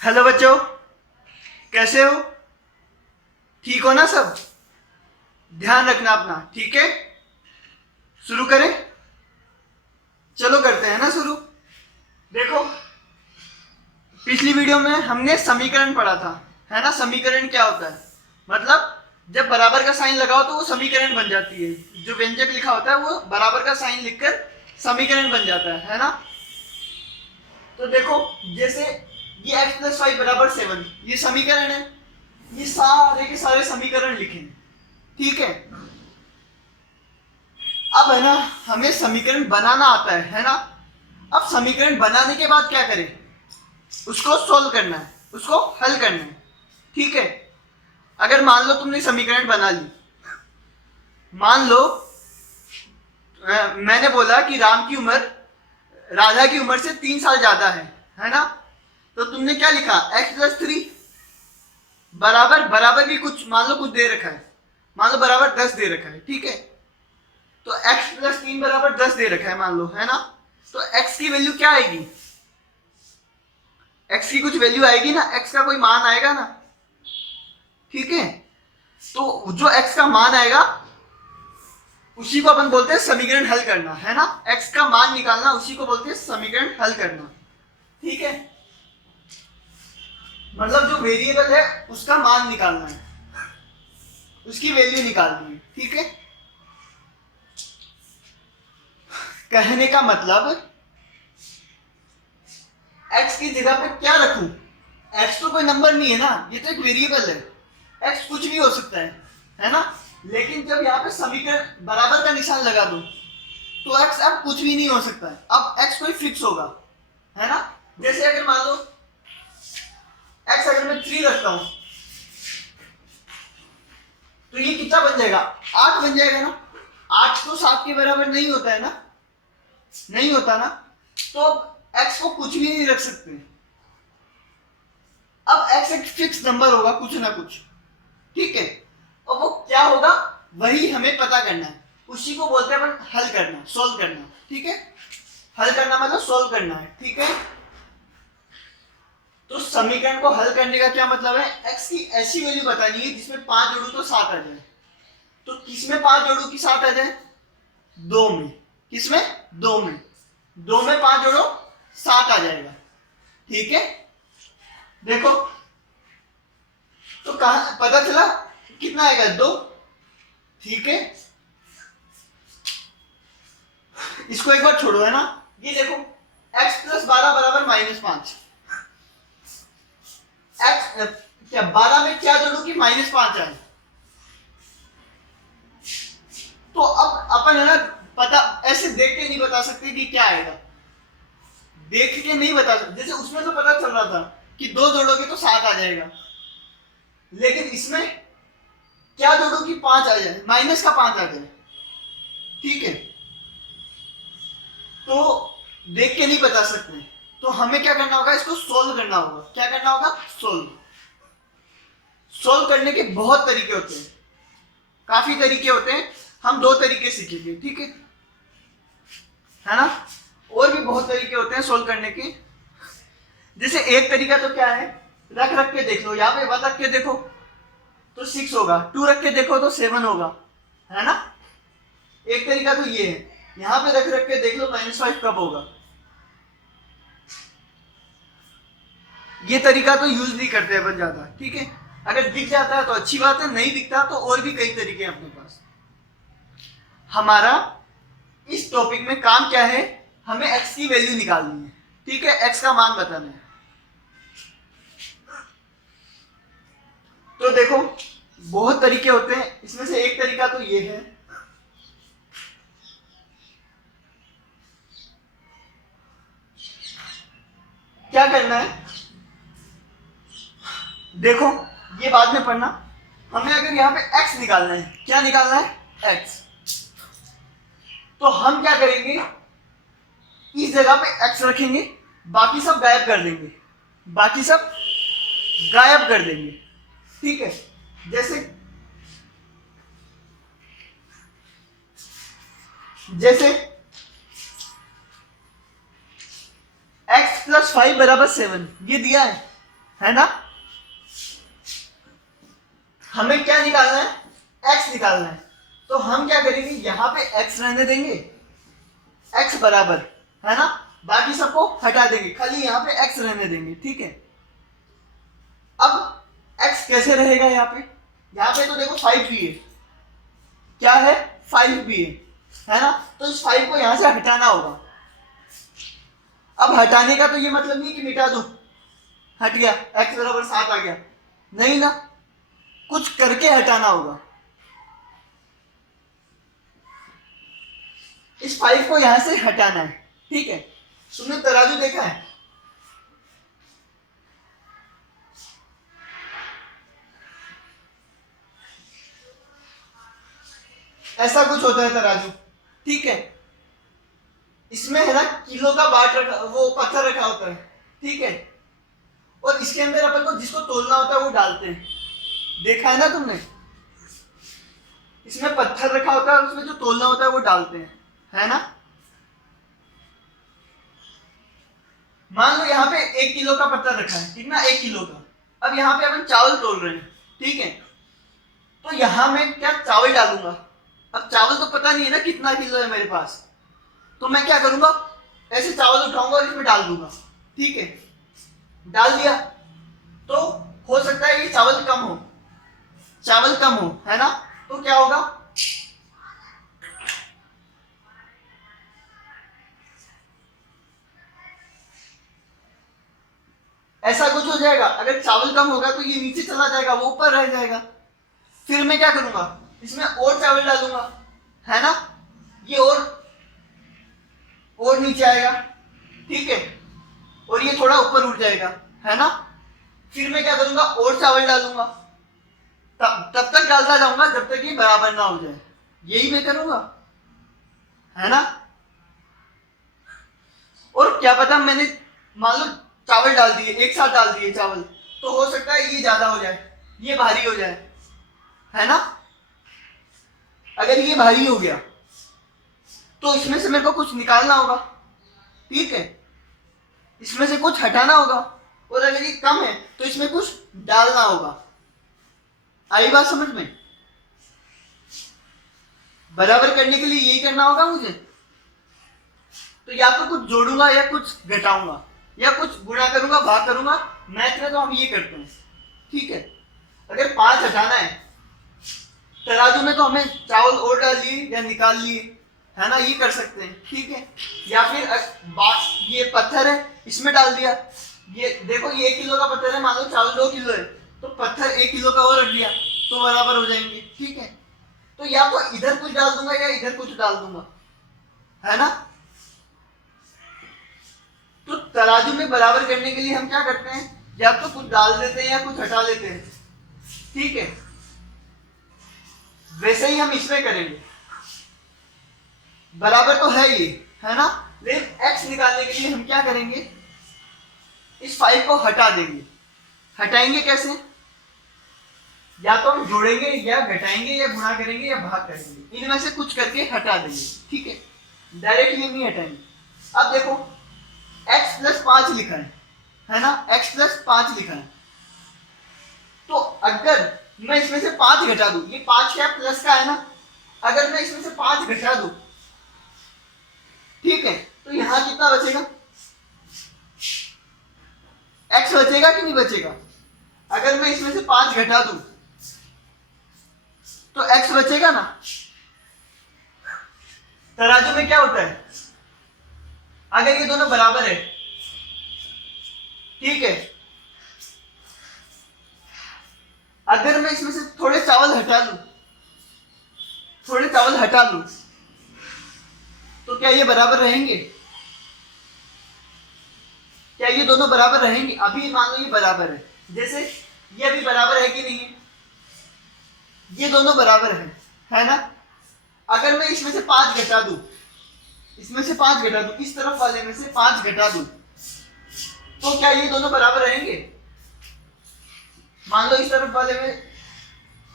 Hello बच्चों, कैसे हो? ठीक हो ना सब? ध्यान रखना अपना, ठीक है? शुरू करें? चलो करते हैं ना शुरू। देखो, पिछली वीडियो में हमने समीकरण पढ़ा था, है ना? समीकरण क्या होता है? मतलब जब बराबर का साइन लगाओ तो वो समीकरण बन जाती है। जो व्यंजक लिखा होता है वो बराबर का साइन लिखकर समीकरण बन जाता है ना? तो देखो, जैसे ये x प्लस वाई बराबर 7, ये समीकरण है। ये सारे के सारे समीकरण लिखे, ठीक है? अब है ना, हमें समीकरण बनाना आता है ना? अब समीकरण बनाने के बाद क्या करें? उसको सोल्व करना है, उसको हल करना है, ठीक है? अगर मान लो तुमने समीकरण बना ली, मान लो मैंने बोला कि राम की उम्र राधा की उम्र से 3 साल ज्यादा है ना? तो तुमने क्या लिखा? x प्लस 3 बराबर बराबर भी कुछ मान लो कुछ दे रखा है, मान लो बराबर 10 दे रखा है, ठीक है? तो x प्लस 3 बराबर 10 दे रखा है मान लो, है ना? तो x की वैल्यू क्या आएगी? x की कुछ वैल्यू आएगी ना, x का कोई मान आएगा ना, ठीक है? तो जो x का मान आएगा उसी को अपन बोलते हैं समीकरण हल करना, है ना? x का मान निकालना, उसी को बोलते हैं समीकरण हल करना, ठीक है? मतलब जो वेरिएबल है उसका मान निकालना है, उसकी वैल्यू निकालनी है, ठीक है? कहने का मतलब x की जगह पे क्या रखूं? x तो कोई नंबर नहीं है ना, ये तो एक वेरिएबल है। x कुछ भी हो सकता है ना? लेकिन जब यहाँ पे समीकरण बराबर का निशान लगा दो तो x अब कुछ भी नहीं हो सकता है। अब x कोई फिक्स होगा, है ना? जैसे अगर मान लो x अगर मैं 3 रखता हूं तो ये कितना बन जाएगा? 8 बन जाएगा ना? 8 तो 7 के बराबर नहीं होता है ना? नहीं होता ना? तो x को कुछ भी नहीं रख सकते। अब x एक फिक्स नंबर होगा, कुछ ना कुछ, ठीक है? और वो क्या होगा वही हमें पता करना है, उसी को बोलते हैं अपन हल करना, सोल्व करना, ठीक है? हल करना मतलब सोल्व करना है, ठीक है? तो समीकरण को हल करने का क्या मतलब है? x की ऐसी वैल्यू बतानी है जिसमें 5 जोड़ू तो 7 आ जाए। तो किसमें 5 जोड़ू की 7 आ जाए? 2 में। किसमें? 2 में। 2 में 5 जोड़ो 7 आ जाएगा, ठीक है? देखो, तो कहा पता चला कितना आएगा? 2, ठीक है? इसको एक बार छोड़ो, है ना? ये देखो, x प्लस 12 बराबर -5। x क्या 12 में क्या जोड़ू कि -5 आए? तो अब अपन है ना, पता ऐसे देख के नहीं बता सकते कि क्या आएगा। देख के नहीं बता सकते। जैसे उसमें तो पता चल रहा था कि 2 जोड़ोगे तो 7 आ जाएगा, लेकिन इसमें क्या जोड़ो कि 5 आ जाए, माइनस का 5 आ जाए, ठीक है? तो देख के नहीं बता सकते। तो हमें क्या करना होगा? इसको सोल्व करना होगा। क्या करना होगा? सोल्व। सोल्व करने के बहुत तरीके होते हैं, काफी तरीके होते हैं। हम 2 तरीके सीखेंगे, ठीक है ना? और भी बहुत तरीके होते हैं सोल्व करने के। जैसे एक तरीका तो क्या है, रख रख के देख लो। यहाँ पे 1 रख के देखो तो 6 होगा, 2 रख के देखो तो 7 होगा, है ना? एक तरीका तो ये है। यहाँ पे रख रख के देख लो -5 कब होगा। ये तरीका तो यूज नहीं करते अपन ज्यादा, ठीक है? अगर दिख जाता है तो अच्छी बात है, नहीं दिखता तो और भी कई तरीके हैं अपने पास। हमारा इस टॉपिक में काम क्या है? हमें x की वैल्यू निकालनी है, ठीक है? x का मान बताना है। तो देखो, बहुत तरीके होते हैं, इसमें से एक तरीका तो ये है। क्या करना है देखो, ये बाद में पढ़ना। हमें अगर यहाँ पे x निकालना है, क्या निकालना है? x। तो हम क्या करेंगे? इस जगह पे x रखेंगे, बाकी सब गायब कर देंगे, बाकी सब गायब कर देंगे, ठीक है? जैसे x प्लस 5 बराबर 7 ये दिया है, है ना। हमें क्या निकालना है, x निकालना है। तो हम क्या करेंगे, यहां पे x रहने देंगे, x बराबर, है ना, बाकी सबको हटा देंगे, खाली यहां पे x रहने देंगे, ठीक है। अब x कैसे रहेगा यहाँ पे तो देखो 5 भी है, क्या है 5 भी है ना। तो इस 5 को यहां से हटाना होगा। अब हटाने का तो ये मतलब नहीं कि मिटा दो, हट गया, x बराबर 7 आ गया, नहीं ना, कुछ करके हटाना होगा। इस 5 को यहां से हटाना है, ठीक है। तुमने तराजू देखा है, ऐसा कुछ होता है तराजू, ठीक है। इसमें है ना किलो का बाट रखा, वो पत्थर रखा होता है, ठीक है। और इसके अंदर अपन को जिसको तोलना होता है वो डालते हैं, देखा है ना तुमने। इसमें पत्थर रखा होता है और उसमें जो तोलना होता है वो डालते हैं, है ना। मान लो यहाँ पे 1 किलो का पत्थर रखा है, ठीक ना, 1 किलो का। अब यहाँ पे अपन चावल तोल रहे हैं, ठीक है। तो यहाँ मैं क्या चावल डालूंगा, अब चावल तो पता नहीं है ना कितना किलो है मेरे पास, तो मैं क्या करूंगा, ऐसे चावल उठाऊंगा और इसमें डाल दूंगा, ठीक है। डाल दिया तो हो सकता है ये चावल कम हो, है ना। तो क्या होगा, ऐसा कुछ हो जाएगा। अगर चावल कम होगा तो ये नीचे चला जाएगा, वो ऊपर रह जाएगा। फिर मैं क्या करूंगा, इसमें और चावल डालूंगा, है ना, ये और नीचे आएगा, ठीक है, और ये थोड़ा ऊपर उठ जाएगा, है ना। फिर मैं क्या करूंगा, और चावल डालूंगा, तब तक डालता जाऊंगा जब तक ये बराबर ना हो जाए, यही मैं करूंगा, है ना। और क्या पता मैंने मान लो चावल डाल दिए, एक साथ डाल दिए चावल, तो हो सकता है ये ज्यादा हो जाए, ये भारी हो जाए, है ना। अगर ये भारी हो गया तो इसमें से मेरे को कुछ निकालना होगा, ठीक है, इसमें से कुछ हटाना होगा। और अगर ये कम है तो इसमें कुछ डालना होगा। आई बात समझ में। बराबर करने के लिए यही करना होगा मुझे, तो या तो कुछ जोड़ूंगा या कुछ घटाऊंगा या कुछ गुणा करूंगा, भाग करूंगा। मैथ में तो हम ये करते हैं, ठीक है। अगर 5 हटाना है, तराजू में तो हमें चावल और डाल लिए या निकाल लिए, है ना, ये कर सकते हैं, ठीक है। या फिर ये पत्थर है, इसमें डाल दिया, ये देखो ये 1 किलो का पत्थर है, मान लो चावल 2 किलो है, तो पत्थर 1 किलो का और रख दिया तो बराबर हो जाएंगे, ठीक है। तो या तो इधर कुछ डाल दूंगा या इधर कुछ डाल दूंगा, है ना। तो तराजू में बराबर करने के लिए हम क्या करते हैं, या तो कुछ डाल देते हैं या कुछ हटा लेते हैं, ठीक है। वैसे ही हम इसमें करेंगे, बराबर तो है ये, है ना। लेकिन x निकालने के लिए हम क्या करेंगे, इस 5 को हटा देंगे। हटाएंगे कैसे, या तो हम जोड़ेंगे या घटाएंगे या गुणा करेंगे या भाग करेंगे, इनमें से कुछ करके हटा देंगे, ठीक है। डायरेक्टली नहीं हटाएंगे। अब देखो x प्लस 5 लिखा है ना, x प्लस 5 लिखा है। तो अगर मैं इसमें से 5 घटा दूं, ये 5 क्या प्लस का है ना, अगर मैं इसमें से 5 घटा दूं, ठीक है, तो यहां कितना बचेगा, x बचेगा कि नहीं बचेगा। अगर मैं इसमें से 5 घटा दूं तो x बचेगा ना। तराजू में क्या होता है, अगर ये दोनों बराबर है, ठीक है, अगर मैं इसमें से थोड़े चावल हटा लूं तो क्या ये बराबर रहेंगे, क्या ये दोनों बराबर रहेंगे। अभी मान लो ये बराबर है, जैसे ये अभी बराबर है कि नहीं है, ये दोनों बराबर है ना। अगर मैं इसमें से 5 घटा दूं, इस तरफ वाले में से 5 घटा दूं, तो क्या ये दोनों बराबर रहेंगे। मान लो इस तरफ वाले में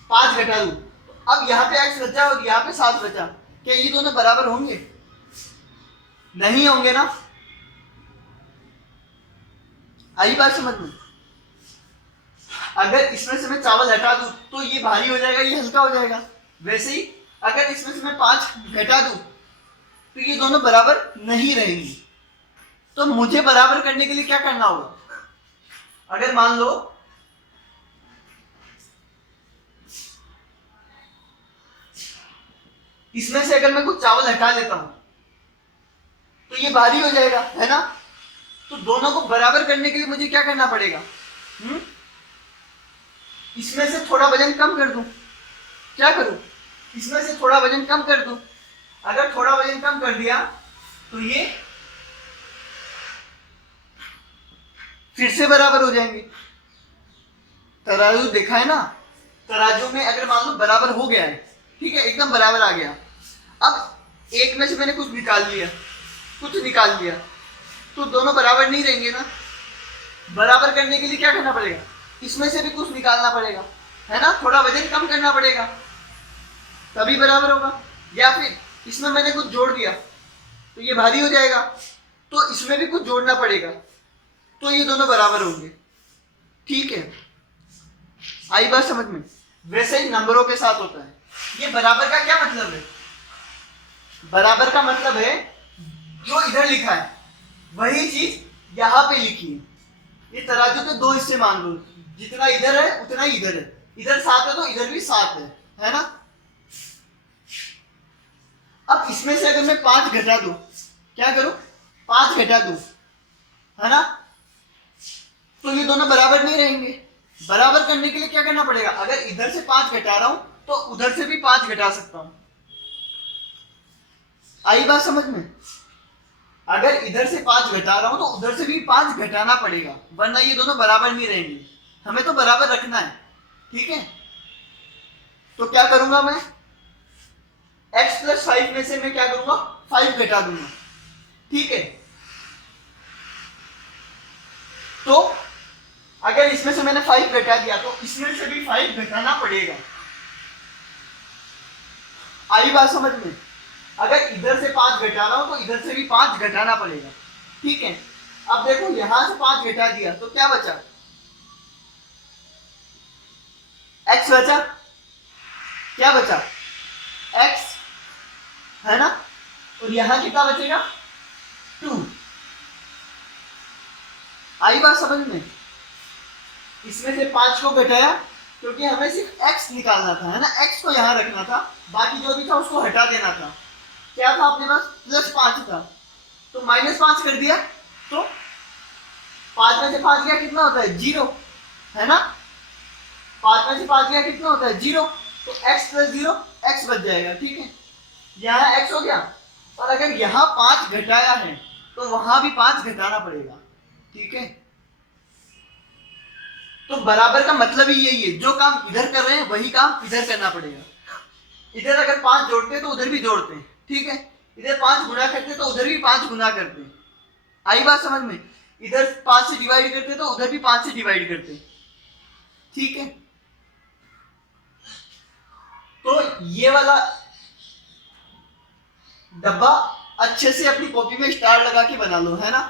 5 घटा दूं, तो अब यहाँ पे x बचा और यहाँ पे 7 बचा, क्या ये दोनों बराबर होंगे, नहीं होंगे ना। आई बात समझ में। अगर इसमें से मैं चावल हटा दूं तो ये भारी हो जाएगा, ये हल्का हो जाएगा। वैसे ही अगर इसमें से मैं 5 घटा दूं तो ये दोनों बराबर नहीं रहेंगे। तो मुझे बराबर करने के लिए क्या करना होगा? अगर मान लो इसमें से अगर मैं कुछ चावल हटा लेता हूं तो ये भारी हो जाएगा, है ना? तो दोनों को बराबर करने के लिए मुझे क्या करना पड़ेगा? इसमें से थोड़ा वजन कम कर दूं। क्या करूं? इसमें से थोड़ा वजन कम कर दूं। अगर थोड़ा वजन कम कर दिया तो ये फिर से बराबर हो जाएंगे। तराजू देखा है ना? तराजू में अगर मान लो बराबर हो गया है, ठीक है, एकदम बराबर आ गया। अब एक में से मैंने कुछ निकाल लिया, कुछ निकाल लिया, तो दोनों बराबर नहीं रहेंगे ना। बराबर करने के लिए क्या करना पड़ेगा? इसमें से भी कुछ निकालना पड़ेगा, है ना? थोड़ा वजन कम करना पड़ेगा, तभी बराबर होगा। या फिर इसमें मैंने कुछ जोड़ दिया तो ये भारी हो जाएगा, तो इसमें भी कुछ जोड़ना पड़ेगा, तो ये दोनों बराबर होंगे। ठीक है, आई बात समझ में? वैसे ही नंबरों के साथ होता है। ये बराबर का क्या मतलब है? बराबर का मतलब है जो इधर लिखा है वही चीज यहां पे लिखी है। ये तराजू के 2 हिस्से मान लो, जितना इधर है उतना ही इधर है। इधर 7 है तो इधर भी 7 है ना? अब इसमें से अगर मैं 5 घटा दूं, क्या करूं? 5 घटा दूं, है ना? तो ये दोनों बराबर नहीं रहेंगे। बराबर करने के लिए क्या करना पड़ेगा? अगर इधर से 5 घटा रहा हूं तो उधर से भी 5 घटा सकता हूं। आई बात समझ में? अगर इधर से 5 घटा रहा हूं तो उधर से भी 5 घटाना पड़ेगा, वरना ये दोनों बराबर नहीं रहेंगे। हमें तो बराबर रखना है, ठीक है? तो क्या करूंगा मैं? x + 5 में से मैं क्या करूंगा? 5 घटा दूंगा, ठीक है? तो अगर इसमें से मैंने 5 घटा दिया तो इसमें से भी 5 घटाना पड़ेगा। आई बात समझ में? अगर इधर से 5 घटा रहा हूं तो इधर से भी 5 घटाना पड़ेगा, ठीक है? अब देखो यहां से 5 घटा दिया तो क्या बचा? x बचा। क्या बचा? x, है ना? और यहां कितना बचेगा? 2। आई बात समझ में? इसमें से 5 को घटाया क्योंकि हमें सिर्फ x निकालना था, है ना? x को यहां रखना था, बाकी जो भी था उसको हटा देना था। क्या था अपने पास? +5 था, तो -5 कर दिया, तो 5 में से 5 गया कितना होता है? 0, है ना? 5 में से 5 गया कितना होता है? 0। तो x + 0 x बच जाएगा, ठीक है? यहाँ x हो गया, और अगर यहाँ 5 घटाया है तो वहां भी 5 घटाना पड़ेगा, ठीक है? तो बराबर का मतलब ही यही है, जो काम इधर कर रहे हैं वही काम इधर करना पड़ेगा। इधर अगर 5 जोड़ते तो उधर भी जोड़ते हैं, ठीक है? इधर 5 गुना करते तो उधर भी 5 गुना करते। आई बात समझ में? इधर 5 से डिवाइड करते तो उधर भी 5 से डिवाइड करते, ठीक है? तो ये वाला डब्बा अच्छे से अपनी कॉपी में स्टार लगा के बना लो, है ना?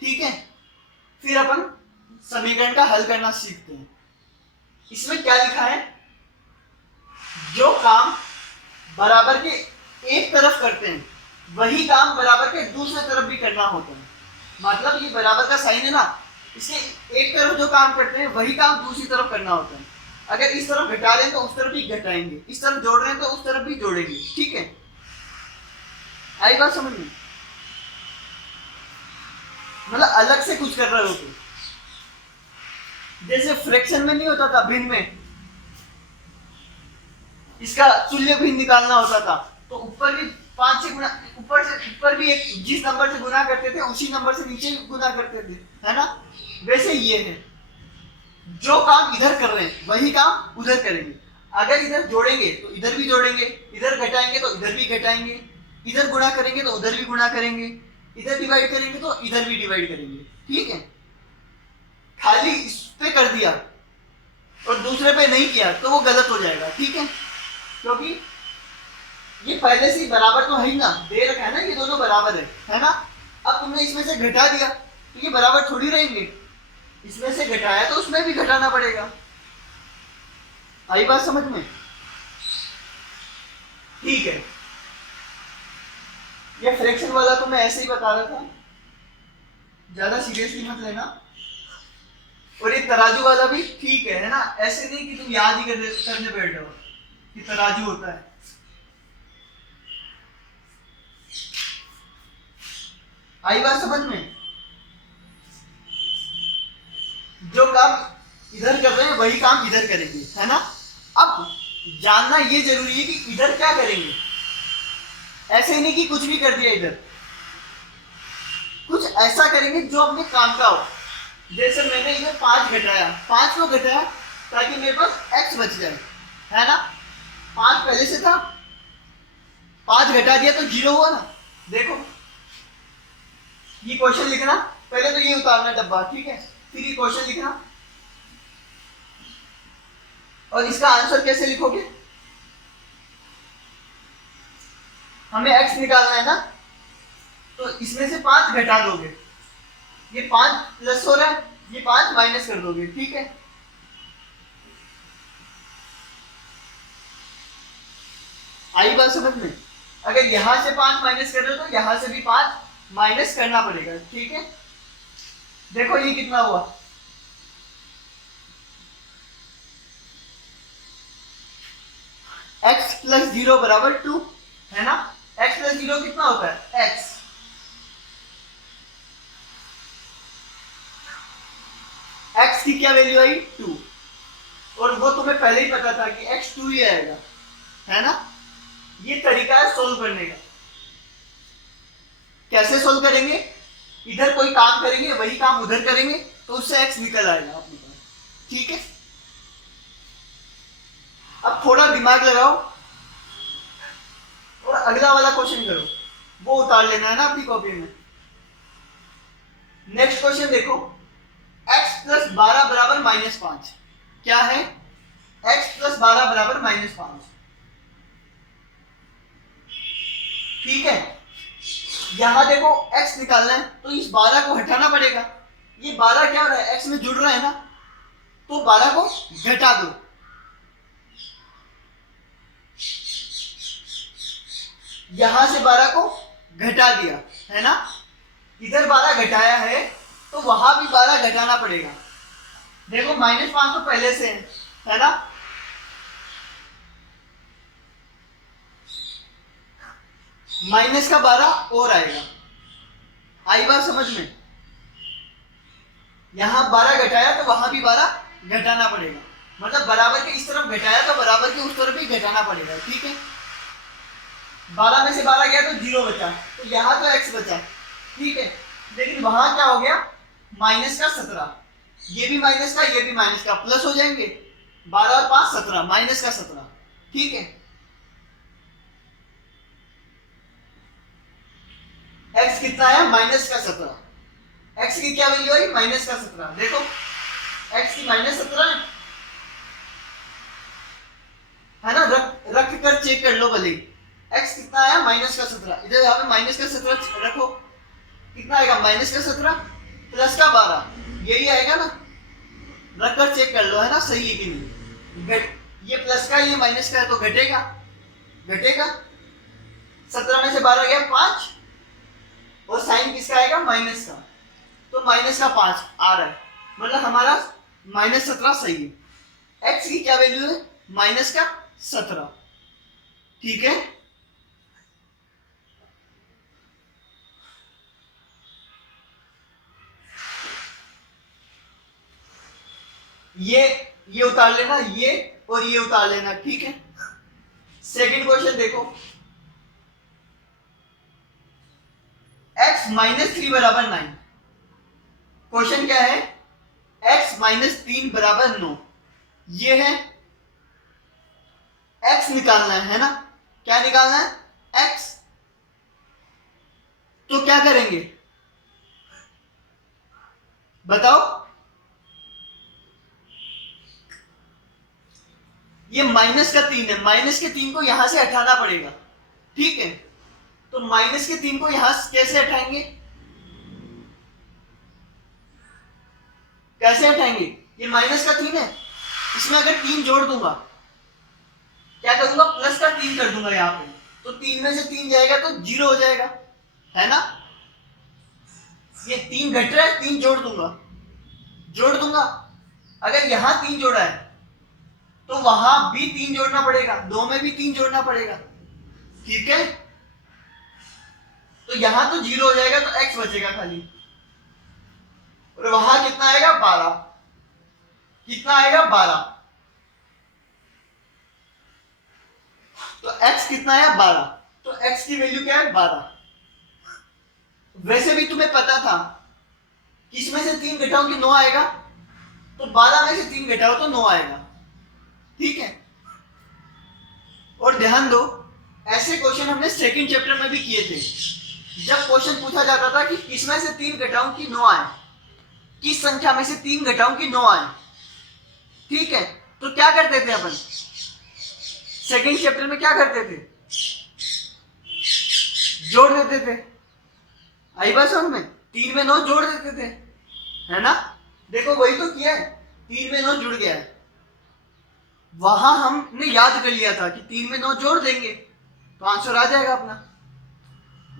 ठीक है? फिर अपन समीकरण का हल करना सीखते हैं। इसमें क्या लिखा है? जो काम बराबर के एक तरफ करते हैं वही काम बराबर के दूसरे तरफ भी करना होता है। मतलब ये बराबर का साइन है ना, इसके एक तरफ जो काम करते हैं वही काम दूसरी तरफ करना होता है। अगर इस तरफ घटा रहे हैं तो उस तरफ भी घटाएंगे, इस तरफ जोड़ रहे हैं तो उस तरफ भी जोड़ेंगे, ठीक है? आई बात समझ में? मतलब अलग से कुछ कर रहे हो तो, जैसे फ्रैक्शन में नहीं होता था, भिन्न में इसका तुल्य भिन्न निकालना होता था, तो ऊपर भी 5 से गुना, ऊपर भी एक जिस नंबर से गुना करते थे उसी नंबर से नीचे भी गुना करते थे, है ना? वैसे ये है, जो काम इधर कर रहे हैं वही काम उधर करेंगे। अगर इधर जोड़ेंगे तो इधर भी जोड़ेंगे, इधर घटाएंगे तो इधर भी घटाएंगे, इधर गुणा करेंगे तो उधर भी गुणा करेंगे, इधर डिवाइड करेंगे तो इधर भी डिवाइड करेंगे, ठीक है? खाली इस पे कर दिया और दूसरे पे नहीं किया तो वो गलत हो जाएगा, ठीक है? क्योंकि ये पहले से ही बराबर तो है ही ना, दे रखा है ना, ये दोनों बराबर है ना? अब तुमने इसमें से घटा दिया तो ये बराबर थोड़ी रहेंगे, इसमें से घटाया तो उसमें भी घटाना पड़ेगा। आई बात समझ में? ठीक है, ये फ्रैक्शन वाला तो मैं ऐसे ही बता रहा था, ज्यादा सीरियसली मत लेना। और ये तराजू वाला भी ठीक है ना, ऐसे नहीं कि तुम याद ही करने बैठ जाओ कि तराजू होता है। आई बात समझ में? जो काम इधर कर रहे हैं वही काम इधर करेंगे, है ना। अब जानना ये जरूरी है कि इधर क्या करेंगे। ऐसे नहीं कि कुछ भी कर दिया इधर, कुछ ऐसा करेंगे जो अपने काम का हो। जैसे मैंने इधर 5 घटाया, 5 को घटाया ताकि मेरे पास x बच जाए, है ना। 5 पहले से था, 5 घटा दिया तो 0 हुआ ना। देखो ये क्वेश्चन लिखना, पहले तो ये उतारना डब्बा, ठीक है, फिर ये क्वेश्चन लिखना। और इसका आंसर कैसे लिखोगे? हमें x निकालना है ना, तो इसमें से 5 घटा दोगे, ये 5 प्लस हो रहा है, ये 5 माइनस कर दोगे, ठीक है। आई बात समझ में? अगर यहां से 5 माइनस कर रहे हो तो यहां से भी 5 माइनस करना पड़ेगा, ठीक है। देखो ये कितना हुआ, x प्लस 0 बराबर 2, है ना। x प्लस 0 कितना होता है? x। x की क्या वैल्यू आई? 2। और वो तुम्हें पहले ही पता था कि x 2 ही आएगा, है ना। ये तरीका है सोल्व करने का। कैसे सोल्व करेंगे? इधर कोई काम करेंगे, वही काम उधर करेंगे, तो उससे x निकल आएगा अपने पास, ठीक है। अब थोड़ा दिमाग लगाओ और अगला वाला क्वेश्चन करो, वो उतार लेना है ना अपनी कॉपी में। नेक्स्ट क्वेश्चन देखो, x प्लस 12 बराबर -5। क्या है? x प्लस 12 बराबर -5, ठीक है। यहां देखो x निकालना है तो इस 12 को हटाना पड़ेगा। ये 12 क्या हो रहा है? x में जुड़ रहा है ना, तो 12 को घटा दो। यहां से 12 को घटा दिया, है ना। इधर 12 घटाया है तो वहां भी 12 घटाना पड़ेगा। देखो -5 तो पहले से है ना। माइनस का 12 और आएगा। आई बात समझ में? यहां 12 घटाया तो वहां भी 12 घटाना पड़ेगा, मतलब बराबर के इस तरफ घटाया तो बराबर के उस तरफ भी घटाना पड़ेगा, ठीक है। 12 में से 12 गया तो 0 बचा, तो यहाँ तो x बचा, ठीक है। लेकिन वहां क्या हो गया? माइनस का 17, ये भी माइनस का, ये भी माइनस का, प्लस हो जाएंगे। 12 और 5 17, माइनस का 17, ठीक है। x कितना है? माइनस का 17। x की क्या वैल्यू आई? माइनस का 17। देखो x की -17 है ना। रख कर चेक कर लो भले। x कितना आया? माइनस का 17। इधर यहाँ पे माइनस का 17 रखो, कितना आएगा? माइनस का 17 प्लस का 12, यही आएगा ना। रख कर चेक कर लो, है ना, सही है कि नहीं। ये प्लस का, ये माइनस का है तो घटेगा, घटेगा। 17 में से 12 गया 5, और साइन किसका आएगा? माइनस का, तो माइनस का 5 आ रहा है, मतलब हमारा -17 सही है। x की क्या वैल्यू है? माइनस का 17, ठीक है। ये उतार लेना, ये और ये उतार लेना, ठीक है। सेकंड क्वेश्चन देखो, x -3 बराबर 9। क्वेश्चन क्या है? x -3 बराबर 9, ये है। x निकालना है ना। क्या निकालना है? x। तो क्या करेंगे बताओ? ये माइनस का 3 है, माइनस के 3 को यहां से हटाना पड़ेगा, ठीक है। तो माइनस के 3 को यहां कैसे हटाएंगे? कैसे हटाएंगे? ये माइनस का 3 है, इसमें अगर 3 जोड़ दूंगा, क्या करूंगा, प्लस का 3 कर दूंगा यहाँ पे, तो 3 में से 3 जाएगा तो 0 हो जाएगा, है ना। ये 3 घट रहा है, 3 जोड़ दूंगा। अगर यहां 3 जोड़ा है तो वहां भी 3 जोड़ना पड़ेगा, 2 में भी 3 जोड़ना पड़ेगा, ठीक है। तो यहां तो 0 हो जाएगा, तो x बचेगा खाली, और वहां कितना आएगा, 12। कितना आएगा, 12। तो x कितना है, 12। तो x की वैल्यू क्या है, 12। वैसे भी तुम्हें पता था कि इसमें से 3 घटाओ कि 9 आएगा, तो 12 में से 3 घटाओ तो 9 आएगा, ठीक है। और ध्यान दो, ऐसे क्वेश्चन हमने सेकंड चैप्टर में भी किए थे, जब क्वेश्चन पूछा जाता था कि किसमें से 3 घटाऊं कि 9 आए, किस संख्या में से 3 घटाऊं कि 9 आए, ठीक है। तो क्या करते थे अपन सेकंड चैप्टर में, क्या करते थे, जोड़ देते थे। आई बात समझ में, 3 में 9 जोड़ देते थे, है ना। देखो वही तो किया है, 3 में 9 जुड़ गया है, वहां हमने याद कर लिया था कि 3 में 9 जोड़ देंगे तो आंसर आ जाएगा अपना,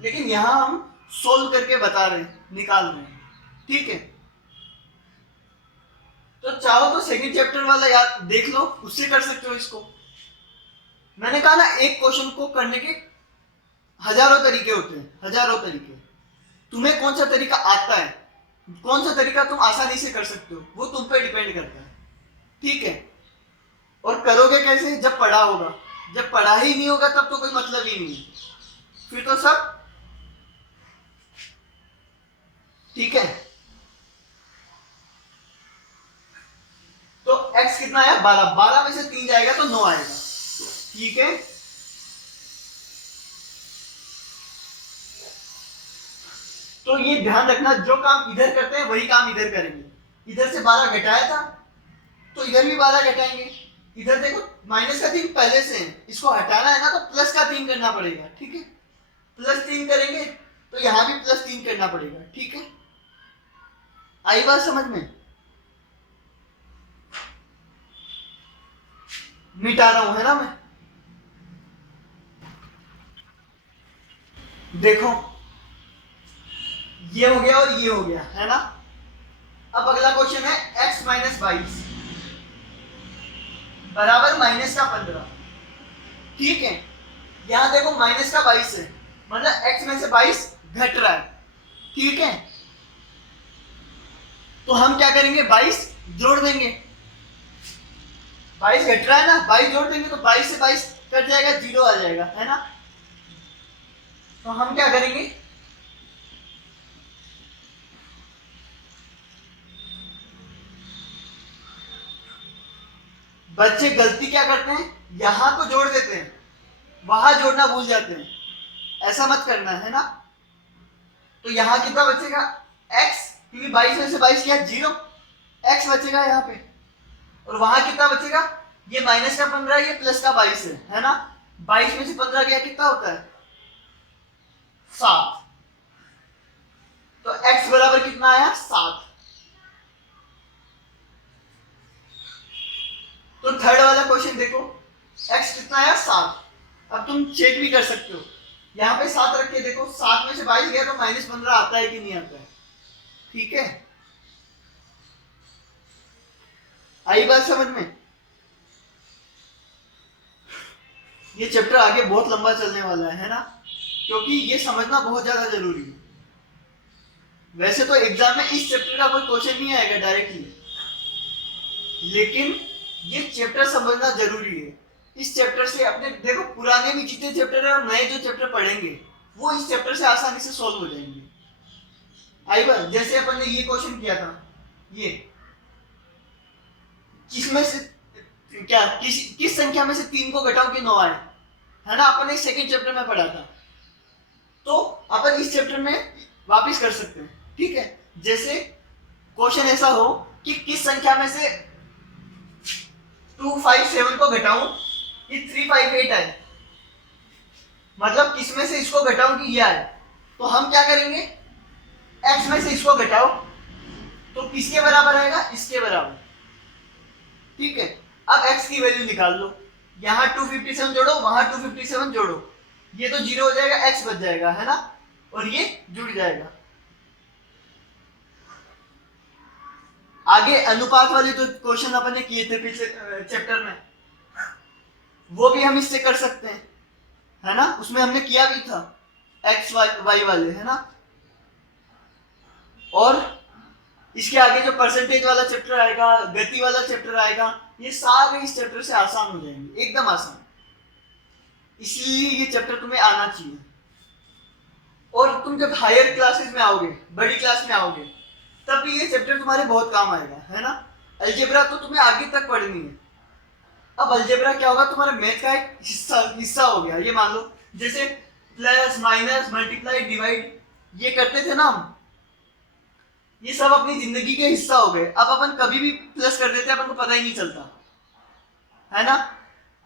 लेकिन यहां हम सोल्व करके बता रहे हैं, निकाल रहे हैं, ठीक है। तो चाहो तो सेकंड चैप्टर वाला याद देख लो, उससे कर सकते हो इसको। मैंने कहा ना, एक क्वेश्चन को करने के हजारों तरीके होते हैं, हजारों तरीके। तुम्हें कौन सा तरीका आता है, कौन सा तरीका तुम आसानी से कर सकते हो, वो तुम पे डिपेंड करता है, ठीक है। और करोगे कैसे, जब पढ़ा होगा, जब पढ़ा ही नहीं होगा तब तो कोई मतलब ही नहीं, फिर तो सब ठीक है। तो x कितना है, 12। 12 में से 3 जाएगा तो 9 आएगा, ठीक है। तो ये ध्यान रखना, जो काम इधर करते हैं वही काम इधर करेंगे। इधर से 12 घटाया था तो इधर भी 12 घटाएंगे। इधर देखो माइनस का 3 पहले से है, इसको हटाना है ना तो प्लस का 3 करना पड़ेगा, ठीक है। प्लस 3 करेंगे तो यहां भी प्लस 3 करना पड़ेगा, ठीक है। आई बात समझ में, मिटा रहा हूं, है ना मैं। देखो ये हो गया और ये हो गया, है ना। अब अगला क्वेश्चन है x माइनस 22 बराबर माइनस का 15, ठीक है। यहां देखो माइनस का 22 है, मतलब x में से 22 घट रहा है, ठीक है। तो हम क्या करेंगे, 22 जोड़ देंगे। 22 घट रहा है ना, 22 जोड़ देंगे तो 22 से 22 कट जाएगा, 0 आ जाएगा, है ना। तो हम क्या करेंगे, बच्चे गलती क्या करते हैं, यहां को जोड़ देते हैं, वहां जोड़ना भूल जाते हैं, ऐसा मत करना, है ना। तो यहां कितना बचेगा, x, क्योंकि 22 में से 22 क्या, 0, x बचेगा यहाँ पे। और वहां कितना बचेगा, ये माइनस का 15 ये प्लस का 22 है ना। 22 में से 15 गया, कितना होता है, 7। तो x बराबर कितना आया, 7। तो थर्ड वाला क्वेश्चन देखो, x कितना आया, 7। अब तुम चेक भी कर सकते हो, यहाँ पे 7 रख के देखो, 7 में से 22 गया तो माइनस 15 आता है कि नहीं आता है, ठीक है। आई बात समझ में। ये चैप्टर आगे बहुत लंबा चलने वाला है ना, क्योंकि ये समझना बहुत ज्यादा जरूरी है। वैसे तो एग्जाम में इस चैप्टर का कोई क्वेश्चन नहीं आएगा डायरेक्टली, लेकिन ये चैप्टर समझना जरूरी है। इस चैप्टर से अपने देखो, पुराने भी जितने चैप्टर है और नए जो चैप्टर पढ़ेंगे वो इस चैप्टर से आसानी से सॉल्व हो जाएंगे। आई बात, जैसे अपन ने ये क्वेश्चन किया था, ये किसमें से क्या, किस संख्या में से 3 को घटाओ कि 9 आए, है ना। अपन ने सेकंड चैप्टर में पढ़ा था, तो अपन इस चैप्टर में वापस कर सकते हैं, ठीक है। जैसे क्वेश्चन ऐसा हो कि किस संख्या में से 257 को घटाऊं कि 358 आए, मतलब किसमें से इसको घटाऊं कि ये आए। तो हम क्या करेंगे, x में से इसको घटाओ तो किसके बराबर आएगा, इसके बराबर। ठीक है, अब x की वैल्यू निकाल लो, यहां 257 जोड़ो, वहां 257 जोड़ो, ये तो 0 हो जाएगा, x बच जाएगा, है ना, और ये जुड़ जाएगा। आगे अनुपात वाले जो क्वेश्चन अपन ने किए थे पिछले चैप्टर में, वो भी हम इससे कर सकते हैं, है ना, उसमें हमने किया भी था एक्स वाई वाले, है ना। और इसके आगे जो परसेंटेज वाला चैप्टर आएगा, गति वाला चैप्टर आएगा, ये सारे इस चैप्टर से आसान हो जाएंगे, एकदम आसान, इसलिए ये चैप्टर तुम्हें आना चाहिए। और तुम जब हायर क्लासेस में आओगे, बड़ी क्लास में आओगे, तब भी ये चैप्टर तुम्हारे बहुत काम आएगा, है ना। अलजेब्रा तो तुम्हें आगे तक पढ़नी है। अब अलजेब्रा क्या होगा, तुम्हारा मैथ का एक हिस्सा हो गया, ये मान लो, जैसे प्लस माइनस मल्टीप्लाई डिवाइड ये करते थे ना हम, ये सब अपनी जिंदगी के हिस्सा हो गए। अब अपन कभी भी प्लस कर देते हैं, अपन को पता ही नहीं चलता, है ना,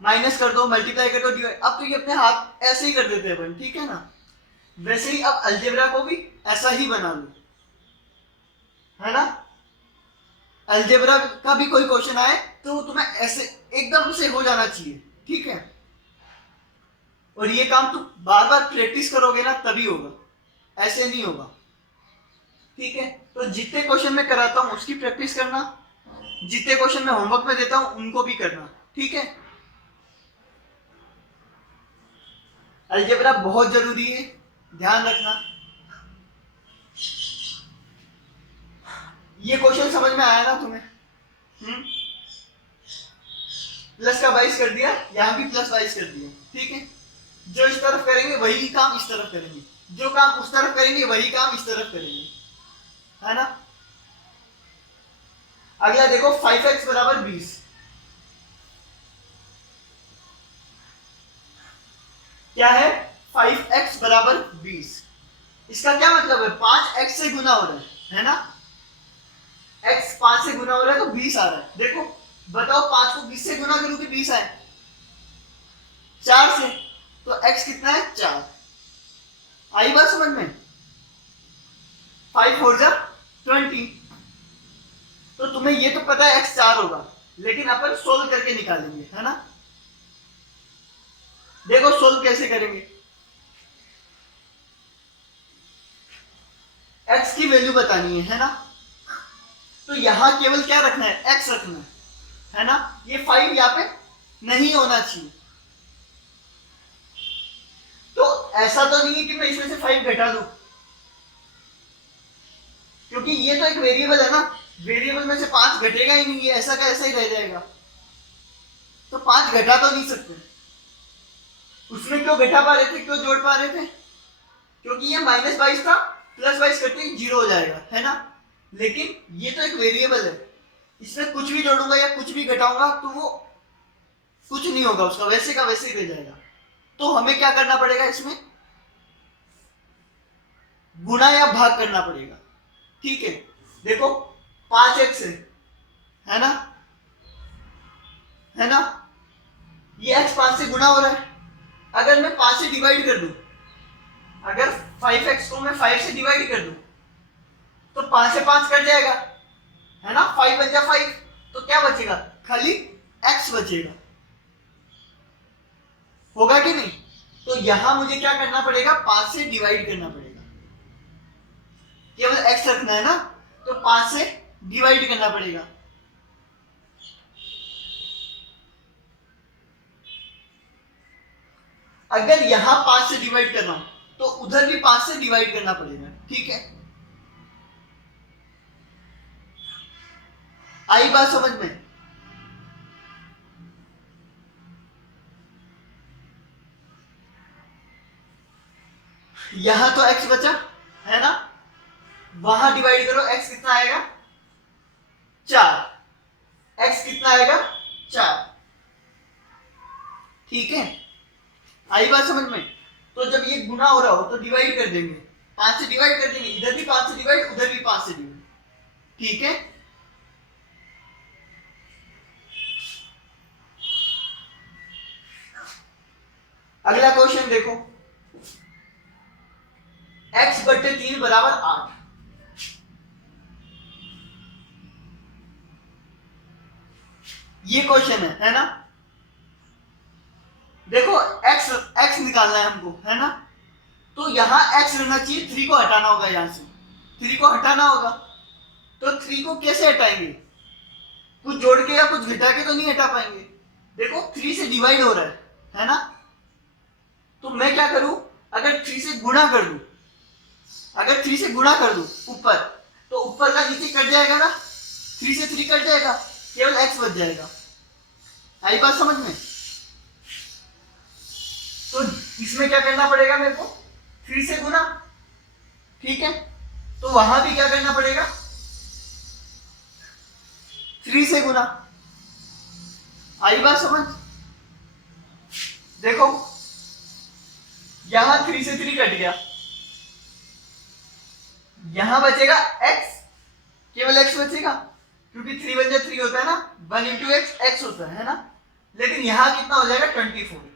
माइनस कर दो, मल्टीप्लाई कर दो, डिवाइड, अब तो ये अपने हाथ ऐसे ही कर देते हैं अपन, ठीक है ना। वैसे ही अब अलजेब्रा को भी ऐसा ही बना लो, है ना। अलजेब्रा का भी कोई क्वेश्चन आए तो तुम्हें ऐसे एकदम से हो जाना चाहिए, ठीक है। और ये काम तुम बार बार प्रैक्टिस करोगे ना तभी होगा, ऐसे नहीं होगा, ठीक है। तो जितने क्वेश्चन मैं कराता हूं उसकी प्रैक्टिस करना, जितने क्वेश्चन मैं होमवर्क में देता हूं उनको भी करना, ठीक है। अलजेब्रा बहुत जरूरी है, ध्यान रखना। ये क्वेश्चन समझ में आया ना तुम्हें? प्लस का 22 कर दिया, यहां भी प्लस 22 कर दिया, ठीक है। जो इस तरफ करेंगे वही काम इस तरफ करेंगे, जो काम उस तरफ करेंगे वही काम इस तरफ करेंगे, है ना। अगला देखो 5x बराबर 20। क्या है, 5x बराबर 20। इसका क्या मतलब है, 5x से गुना हो रहा है ना, x 5 से गुना हो रहा है तो 20 आ रहा है। देखो बताओ, 5 को 20 से गुना करूं कि 20 आए, 4 से, तो x कितना है, 4। आई बात समझ में, 5 4 जा 20। तो तुम्हें ये तो पता है x 4 होगा, लेकिन अपन सोल्व करके निकालेंगे, है ना। देखो सोल्व कैसे करेंगे, x की वैल्यू बतानी है ना। तो यहां केवल क्या रखना है, x रखना है ना। ये 5 यहां पे नहीं होना चाहिए। तो ऐसा तो नहीं है कि मैं इसमें से 5 घटा दूं, क्योंकि ये तो एक वेरिएबल है ना, वेरिएबल में से 5 घटेगा ही नहीं, ये ऐसा का ऐसा ही रह जाएगा। तो 5 घटा तो नहीं सकते। उसमें क्यों घटा पा रहे थे, क्यों जोड़ पा रहे थे, क्योंकि ये -22 था, +22 करते ही 0 हो जाएगा, है ना। लेकिन ये तो एक वेरिएबल है, इसमें कुछ भी जोड़ूंगा या कुछ भी घटाऊंगा तो वो कुछ नहीं होगा, उसका वैसे का वैसे ही रह जाएगा। तो हमें क्या करना पड़ेगा, इसमें गुणा या भाग करना पड़ेगा, ठीक है। देखो 5x है ना, है ना, ये x 5 से गुणा हो रहा है। अगर मैं 5 से डिवाइड कर दूं, अगर 5x को मैं 5 से डिवाइड कर दूं तो 5 से 5 कट जाएगा, है ना, 5 बन जा 5, तो क्या बचेगा, खाली x बचेगा, होगा कि नहीं। तो यहां मुझे क्या करना पड़ेगा, 5 से डिवाइड करना पड़ेगा, केवल x रखना है ना, तो 5 से डिवाइड करना पड़ेगा। अगर यहां 5 से डिवाइड कर रहा हूं तो उधर भी 5 से डिवाइड करना पड़ेगा, ठीक है। आई बात समझ में, यहां तो x बचा, है ना, वहां डिवाइड करो, x कितना आएगा, 4, x कितना आएगा, 4, ठीक है। आई बात समझ में। तो जब ये गुना हो रहा हो तो डिवाइड कर देंगे, 5 से डिवाइड कर देंगे, इधर भी 5 से डिवाइड, उधर भी 5 से डिवाइड, ठीक है। अगला क्वेश्चन देखो, x/3 बराबर 8। ये क्वेश्चन है ना। देखो x x निकालना है हमको, है ना। तो यहाँ x रहना चाहिए, 3 को हटाना होगा, यहाँ से 3 को हटाना होगा। तो 3 को कैसे हटाएंगे, कुछ जोड़ के या कुछ घटा के तो नहीं हटा पाएंगे। देखो 3 से डिवाइड हो रहा है ना। तो मैं क्या करूं, अगर 3 से गुणा कर दूं, अगर 3 से गुणा कर दूं ऊपर, तो ऊपर का नीचे कट जाएगा ना, 3 से 3 कट जाएगा, केवल x बच जाएगा। आई बात समझ में। तो इसमें क्या करना पड़ेगा मेरे को, 3 से गुना, ठीक है। तो वहां भी क्या करना पड़ेगा, 3 से गुना। आई बात समझ। देखो यहां 3 से 3 कट गया, यहां बचेगा x, केवल x बचेगा, क्योंकि 3 × 3 होता है ना, 1 × x x होता है ना। लेकिन यहां कितना हो जाएगा, 24।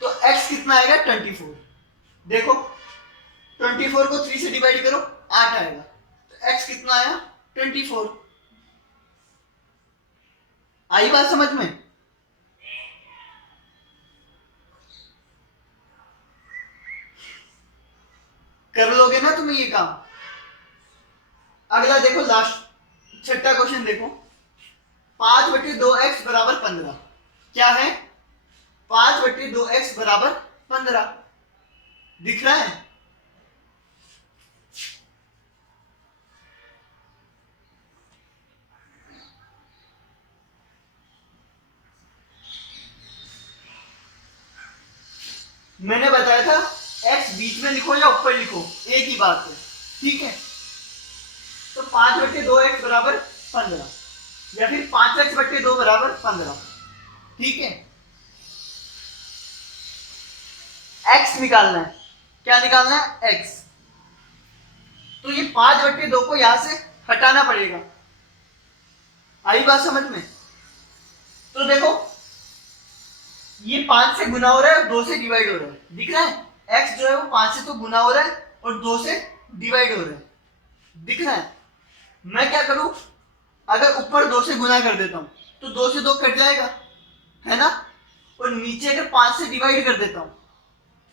तो x कितना आएगा, 24। देखो 24 को 3 से डिवाइड करो, 8 आएगा। तो x कितना आया, 24। आई बात समझ में। कर लोगे ना तुम्हें ये काम। अगला देखो, लास्ट छठा क्वेश्चन देखो, 5/2x बराबर 15। क्या है, 5/2x बराबर 15 दिख रहा है। मैंने बताया था x बीच में लिखो या ऊपर लिखो, एक ही बात है, ठीक है। तो 5/2x बराबर 15 या फिर 5x/2 बराबर 15, ठीक है। x निकालना है, क्या निकालना है, x। तो ये 5/2 को यहां से हटाना पड़ेगा। आई बात समझ में। तो देखो ये 5 से गुना हो रहा है और 2 से डिवाइड हो रहा है, दिख रहा है। x जो है वो 5 से तो गुना हो रहा है और 2 से डिवाइड हो रहा है, दिख रहा है। मैं क्या करूं, अगर ऊपर 2 से गुना कर देता हूं तो 2 से 2 कट जाएगा, है ना। और नीचे अगर 5 से डिवाइड कर देता हूं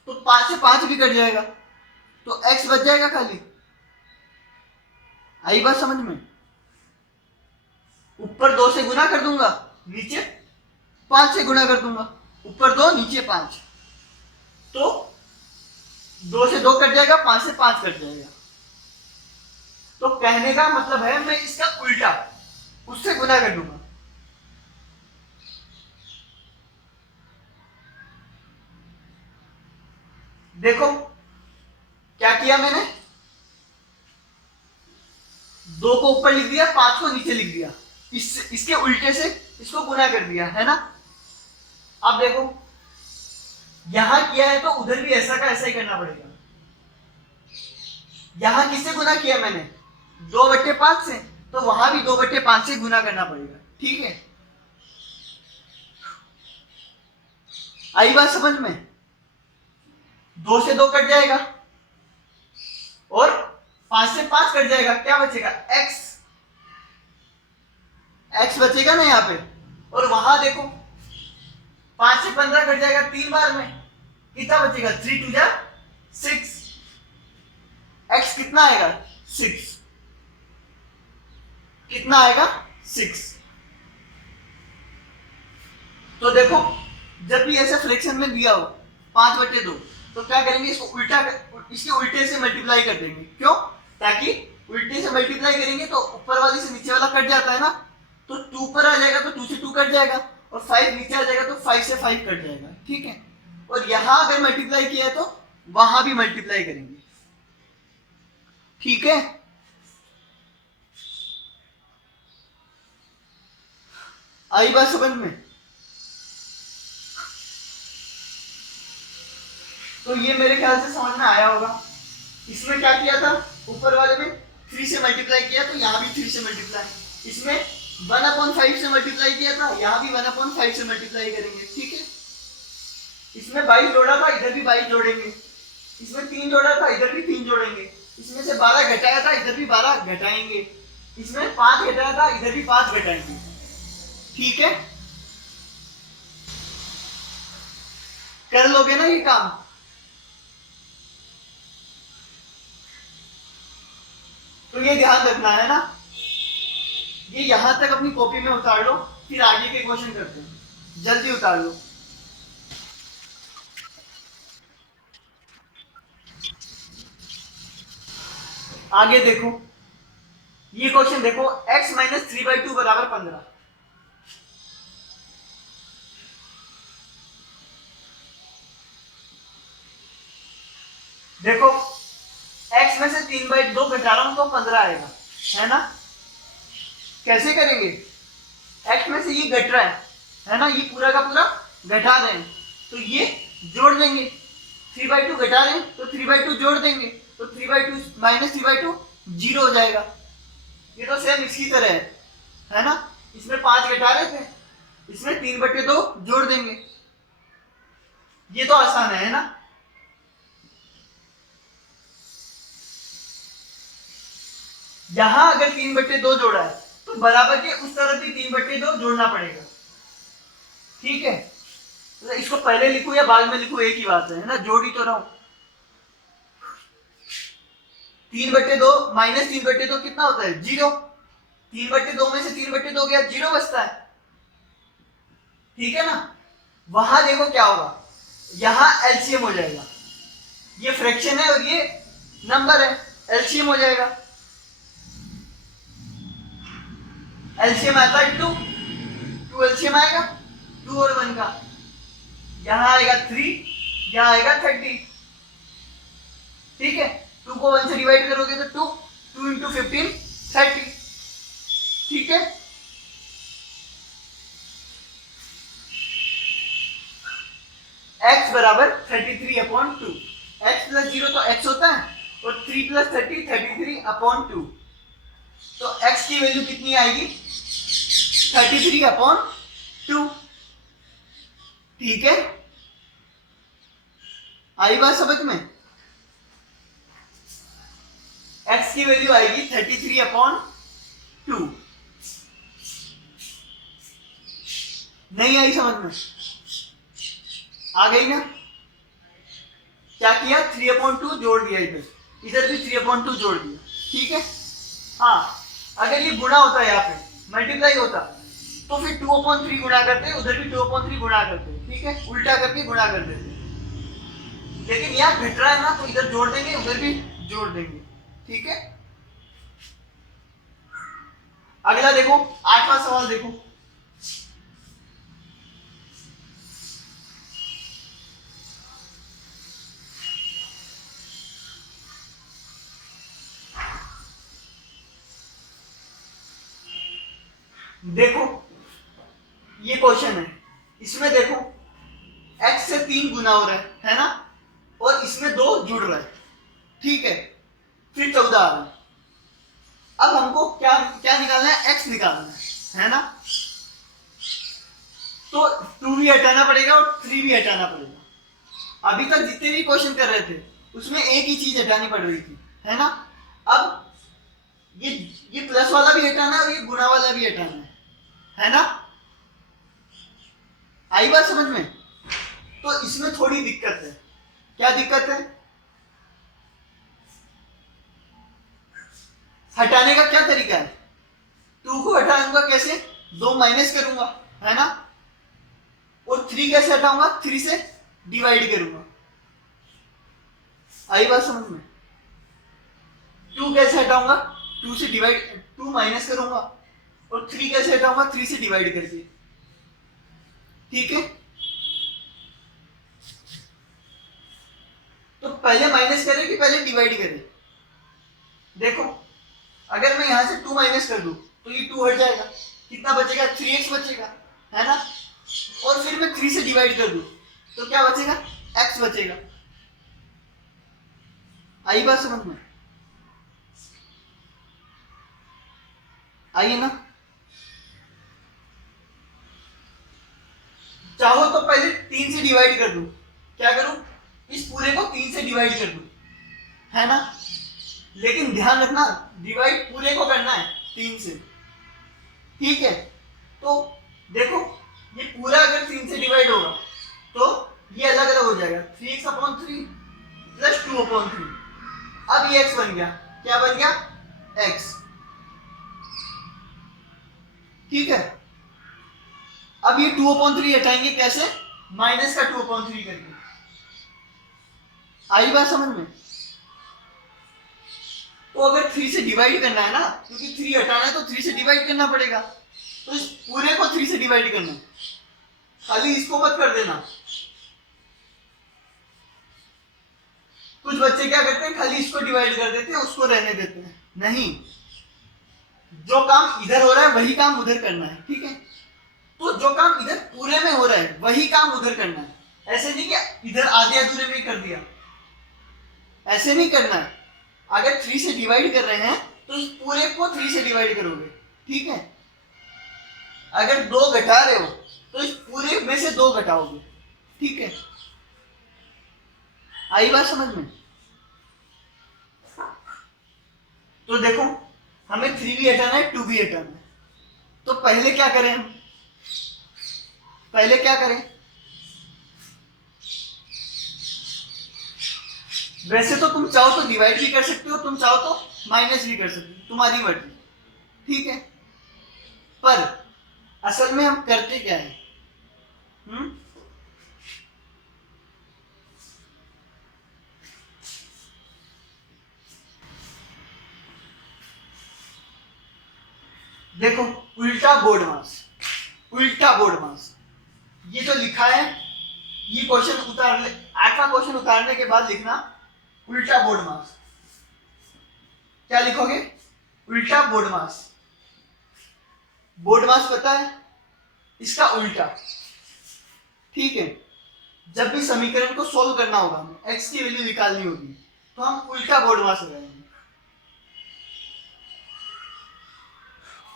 तो 5 से 5 भी कट जाएगा, तो x बच जाएगा खाली। आई बात समझ में। ऊपर 2 से गुना कर दूंगा, नीचे 5 से गुना कर दूंगा, ऊपर 2 नीचे 5, तो 2 से 2 कट जाएगा, 5 से 5 कट जाएगा। तो कहने का मतलब है मैं इसका उल्टा उससे गुना कर दूंगा। देखो क्या किया मैंने, 2 को ऊपर लिख दिया, 5 को नीचे लिख दिया, इसके उल्टे से इसको गुना कर दिया, है ना। अब देखो यहां किया है तो उधर भी ऐसा का ऐसा ही करना पड़ेगा। यहां किससे गुना किया मैंने, 2/5 से, तो वहां भी 2/5 से गुना करना पड़ेगा, ठीक है। आई बात समझ में। 2 से 2 कट जाएगा और 5 से 5 कट जाएगा, क्या बचेगा, x। x बचेगा ना यहाँ पे। और वहां देखो 5 से 15 कट जाएगा 3 बार में, कितना बचेगा, 3 × 2 6। x कितना आएगा, 6। कितना आएगा, 6। तो देखो जब भी ऐसे फ्रैक्शन में दिया हो 5/2, तो क्या करेंगे, इसको उल्टा, इसके उल्टे से मल्टीप्लाई कर देंगे। क्यों, ताकि उल्टे से मल्टीप्लाई करेंगे तो ऊपर वाले से नीचे वाला कट जाता है ना, तो 2 ऊपर आ जाएगा तो 2 से 2 कट जाएगा, और 5 नीचे आ जाएगा तो 5 से 5 कट जाएगा, ठीक है। और यहां अगर मल्टीप्लाई किया है तो वहां भी मल्टीप्लाई करेंगे, ठीक है। आई बात समझ में। तो ये मेरे ख्याल से समझ में आया होगा। इसमें क्या किया था, ऊपर वाले में 3 से मल्टीप्लाई किया, तो यहाँ भी 3 से मल्टीप्लाई, इसमें 1/5 से मल्टीप्लाई किया था, यहाँ भी 1/5 से मल्टीप्लाई करेंगे, ठीक है। इसमें 22 जोड़ा था, इधर भी 22 जोड़ेंगे। इसमें 3 जोड़ा था, इधर भी 3 जोड़ेंगे। इसमें से 12 घटाया था, इधर भी 12 घटाएंगे। इसमें 5 घटाया था, इधर भी 5 घटाएंगे। ठीक है, कर लोगे ना ये काम? तो ये ध्यान रखना है ना, ये यहां तक अपनी कॉपी में उतार लो, फिर आगे के क्वेश्चन करते हैं। जल्दी उतार लो। आगे देखो, ये क्वेश्चन देखो, x माइनस 3/2 बराबर 15। देखो x में से 3/2 घटा रहा हूं तो 15 आएगा, है ना? कैसे करेंगे? x में से ये घट रहा है ना, ये पूरा का पूरा घटा रहे हैं, तो ये जोड़ देंगे। 3/2 घटा रहे हैं तो 3/2 जोड़ देंगे, तो 3/2 माइनस 3/2 जीरो हो जाएगा। ये तो सेम इसकी तरह है ना? इसमें 5 घटा रहे थे, इसमें 3/2 जोड़ देंगे। ये तो आसान है ना? यहां अगर 3/2 जोड़ा है तो बराबर के उस तरफ भी 3/2 जोड़ना पड़ेगा। ठीक है, तो इसको पहले लिखूं या बाद में लिखूं, एक ही बात है ना, जोड़ ही तो रहा हूं। 3/2 माइनस 3/2 कितना होता है? 0। 3/2 में से 3/2 गया, 0 बचता है। ठीक है ना? वहां देखो क्या होगा, यहां एलसीएम हो जाएगा, ये फ्रैक्शन है और ये नंबर है, एलसीएम हो जाएगा। एलसीएम आता है 2 एलसीएम आएगा 2 और 1 का, यहां आएगा 3, यहां आएगा 30। ठीक है, 2 को 1 से डिवाइड करोगे तो 2 इंटू 15 30। ठीक है, x बराबर 33/2। x प्लस 0 तो x होता है, और 3 प्लस 30 33/2। तो x की वैल्यू कितनी आएगी? 33/2। ठीक है, आई बात समझ में? x की वैल्यू आएगी 33/2। नहीं आई समझ में? आ गई ना? क्या किया? 3/2 जोड़ दिया, इधर इधर भी 3/2 जोड़ दिया। ठीक है, हाँ, अगर ये गुणा होता है, यहाँ पे मल्टीप्लाई होता, तो फिर 2/3 गुणा करते, उधर भी 2/3 गुणा करते। ठीक है, उल्टा करके गुणा कर देते। लेकिन यहाँ घट रहा है ना, तो इधर जोड़ देंगे, उधर भी जोड़ देंगे। ठीक है, अगला देखो, 8वां सवाल देखो। देखो ये क्वेश्चन है, इसमें देखो x से 3 गुना हो रहा है ना, और इसमें 2 जुड़ रहा है। ठीक है, फिर 14 आ रहा है। अब हमको क्या क्या निकालना है? x निकालना है ना? तो 2 भी हटाना पड़ेगा और 3 भी हटाना पड़ेगा। अभी तक जितने भी क्वेश्चन कर रहे थे उसमें एक ही चीज हटानी पड़ रही थी, है ना? अब ये प्लस वाला भी हटाना है और ये गुणा वाला भी हटाना है ना? आई बात समझ में? तो इसमें थोड़ी दिक्कत है। क्या दिक्कत है? हटाने का क्या तरीका है? 2 को हटाऊंगा कैसे? 2 माइनस करूंगा, है ना? और 3 कैसे हटाऊंगा? 3 से डिवाइड करूंगा। आई बात समझ में? 2 कैसे हटाऊंगा? 2 से डिवाइड, 2 माइनस करूंगा, और 3 कैसे हटाऊंगा? 3 से डिवाइड करके। ठीक है, तो पहले माइनस करें कि पहले डिवाइड करें? देखो, अगर मैं यहां से 2 माइनस कर दूं तो ये 2 हट जाएगा, कितना बचेगा? 3x बचेगा, है ना? और फिर मैं 3 से डिवाइड कर दूं तो क्या बचेगा? x बचेगा। आई बात समझ में? आइए ना? चाहो तो पहले 3 से डिवाइड कर दूं। क्या करूं? इस पूरे को 3 से डिवाइड कर दूं, है ना? लेकिन ध्यान रखना, डिवाइड पूरे को करना है, 3 से, ठीक है। तो देखो ये पूरा अगर 3 से डिवाइड होगा तो ये अलग अलग हो जाएगा, 3x/3 प्लस 2/3। अब ये x बन गया, क्या बन गया, x, ठीक है। अब ये 2/3 हटाएंगे कैसे, माइनस का 2/3 करके। आई बात समझ में। तो अगर 3 से डिवाइड करना है ना, क्योंकि 3 हटाना है तो 3 से डिवाइड करना पड़ेगा, तो इस पूरे को 3 से डिवाइड करना, खाली इसको मत कर देना। कुछ बच्चे क्या करते हैं, खाली इसको डिवाइड कर देते हैं, उसको रहने देते हैं। नहीं, जो काम इधर हो रहा है वही काम उधर करना है, ठीक है। तो जो काम इधर पूरे में हो रहा है वही काम उधर करना है। ऐसे नहीं कि इधर आधे अधूरे में कर दिया, ऐसे नहीं करना है। अगर 3 से डिवाइड कर रहे हैं तो इस पूरे को 3 से डिवाइड करोगे, ठीक है। अगर 2 घटा रहे हो तो इस पूरे में से 2 घटाओगे, ठीक है। आई बात समझ में। तो देखो हमें 3 भी हटाना है, 2 भी हटाना है। तो पहले क्या करें हम, पहले क्या करें, वैसे तो तुम चाहो तो डिवाइड भी कर सकते हो, तुम चाहो तो माइनस भी कर सकते हो, तुम्हारी मर्जी, ठीक है। पर असल में हम करते क्या है, देखो उल्टा बोर्ड मास, उल्टा बोर्ड मास, ये जो लिखा है, ये क्वेश्चन उतार ले, 8वां क्वेश्चन उतारने के बाद लिखना उल्टा बोर्ड मास। क्या लिखोगे, उल्टा बोर्ड मास। बोर्ड मास पता है, इसका उल्टा, ठीक है। जब भी समीकरण को सोल्व करना होगा, x की वैल्यू निकालनी होगी, तो हम उल्टा बोर्ड मास लगाएंगे।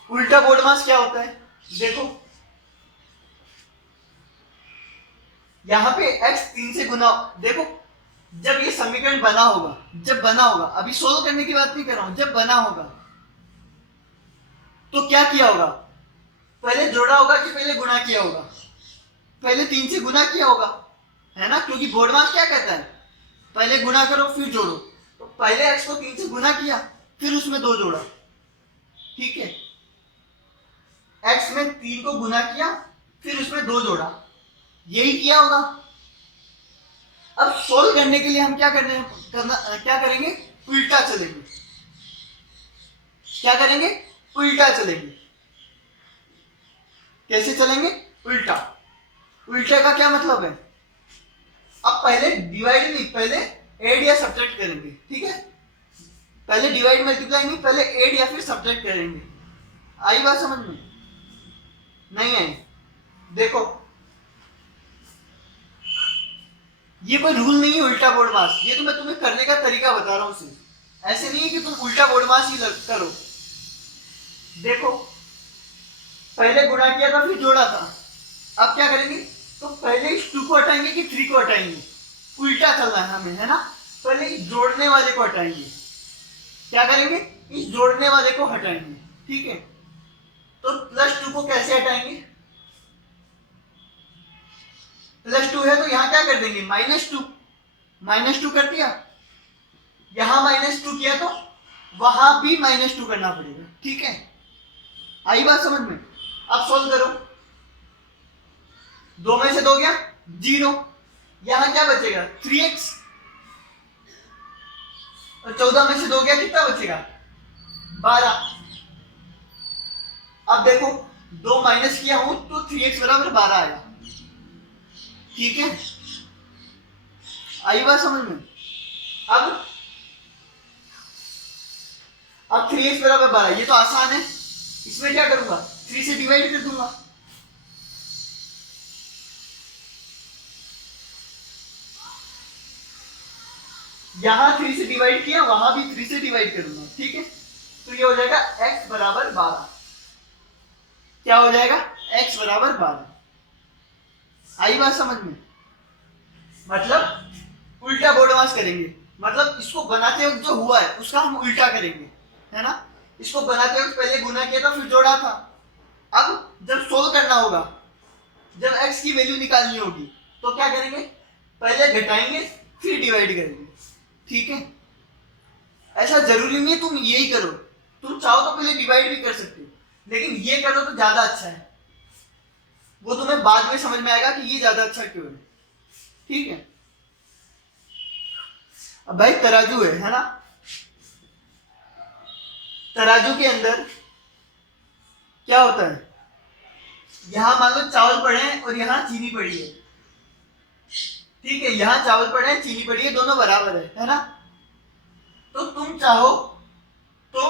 उल्टा बोर्ड मास क्या होता है, देखो यहां पे x 3 से गुना, देखो जब ये समीकरण बना होगा, जब बना होगा, अभी सोल्व करने की बात नहीं कर रहा हूं, जब बना होगा तो क्या किया होगा, पहले जोड़ा होगा कि पहले गुणा किया होगा, पहले 3 से गुणा किया होगा, है ना। क्योंकि बोर्ड मास क्या कहता है, पहले गुणा करो फिर जोड़ो। तो पहले x को 3 से गुणा किया, फिर उसमें 2 जोड़ा, ठीक है। x में 3 को गुना किया, फिर उसमें 2 जोड़ा, यही किया होगा। अब सोल्व करने के लिए हम क्या क्या करेंगे, उल्टा चलेंगे। क्या करेंगे, उल्टा चलेंगे। कैसे चलेंगे, उल्टा। उल्टे का क्या मतलब है, अब पहले डिवाइड नहीं, पहले एड या सब्ट्रैक्ट करेंगे, ठीक है। पहले डिवाइड मल्टीप्लाई नहीं, पहले एड या फिर सब्ट्रैक्ट करेंगे। आई बात समझ में, नहीं आई। देखो ये कोई रूल नहीं है उल्टा बोर्ड मास, ये तो मैं तुम्हें करने का तरीका बता रहा हूं सिर्फ। ऐसे नहीं है कि तुम उल्टा बोर्ड मास ही करो। देखो पहले गुणा किया था फिर जोड़ा था, अब क्या करेंगे, तो पहले इस 2 को हटाएंगे कि 3 को हटाएंगे, उल्टा चलना है हमें, है ना। पहले इस जोड़ने वाले को हटाएंगे, क्या करेंगे, इस जोड़ने वाले को हटाएंगे, ठीक है। तो +2 को कैसे हटाएंगे, +2 है तो यहां क्या कर देंगे, -2, -2 कर दिया, यहां -2 किया तो वहां भी -2 करना पड़ेगा, ठीक है। आई बात समझ में। अब सोल्व करो, 2 में से 2 गया 0, यहां क्या बचेगा 3x, और 14 में से 2 गया कितना बचेगा 12। अब देखो 2 माइनस किया हूं तो 3x बराबर 12 आया, ठीक है। आई बात समझ में। अब 3x बराबर 12, ये तो आसान है, इसमें क्या करूंगा 3 से डिवाइड कर दूंगा। यहां 3 से डिवाइड किया, वहां भी 3 से डिवाइड करूंगा, ठीक है। तो ये हो जाएगा x बराबर 12, क्या हो जाएगा x बराबर 12। आई बात समझ में, मतलब उल्टा बोर्ड मास करेंगे, मतलब इसको बनाते वक्त जो हुआ है उसका हम उल्टा करेंगे, है ना। इसको बनाते वक्त पहले गुना किया था फिर जोड़ा था। अब जब सोल्व करना होगा, जब x की वैल्यू निकालनी होगी तो क्या करेंगे, पहले घटाएंगे फिर डिवाइड करेंगे। ठीक है, ऐसा जरूरी नहीं है तुम यही करो, तुम चाहो तो पहले डिवाइड भी कर सकते हो, लेकिन ये करो तो ज्यादा अच्छा है। वो तुम्हें बाद में समझ में आएगा कि ये ज्यादा अच्छा क्यों है। ठीक है, अब भाई तराजू है ना, तराजू के अंदर क्या होता है, यहां मान लो चावल पड़े हैं और यहां चीनी पड़ी है। ठीक है, यहां चावल पड़े हैं चीनी पड़ी है, दोनों बराबर है ना। तो तुम चाहो तो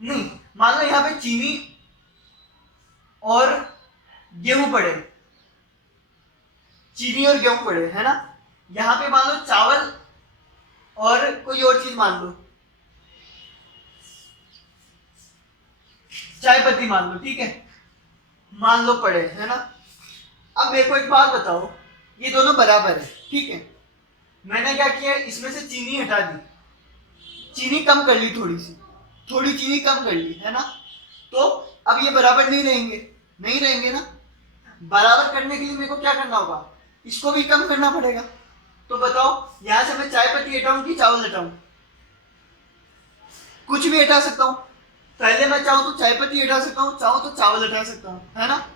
नहीं, मान लो यहां पे चीनी और गेहूं पड़े, चीनी और गेहूं पड़े है ना। यहां पे मान लो चावल और कोई और चीज मान लो, चाय पत्ती मान लो। ठीक है, मान लो पड़े है ना। अब मेरे को एक बात बताओ, ये दोनों बराबर है। ठीक है, मैंने क्या किया, इसमें से चीनी हटा दी, चीनी कम कर ली, थोड़ी चीनी कम कर ली है ना। तो अब ये बराबर नहीं रहेंगे, नहीं रहेंगे ना। बराबर करने के लिए मेरे को क्या करना होगा, इसको भी कम करना पड़ेगा। तो बताओ यहां से मैं चाय पत्ती हटाऊं कि चावल हटाऊं, कुछ भी हटा सकता हूं। पहले मैं चाहूं तो चाय पत्ती हटा सकता हूं, चाहूं तो चावल हटा सकता हूं, है ना।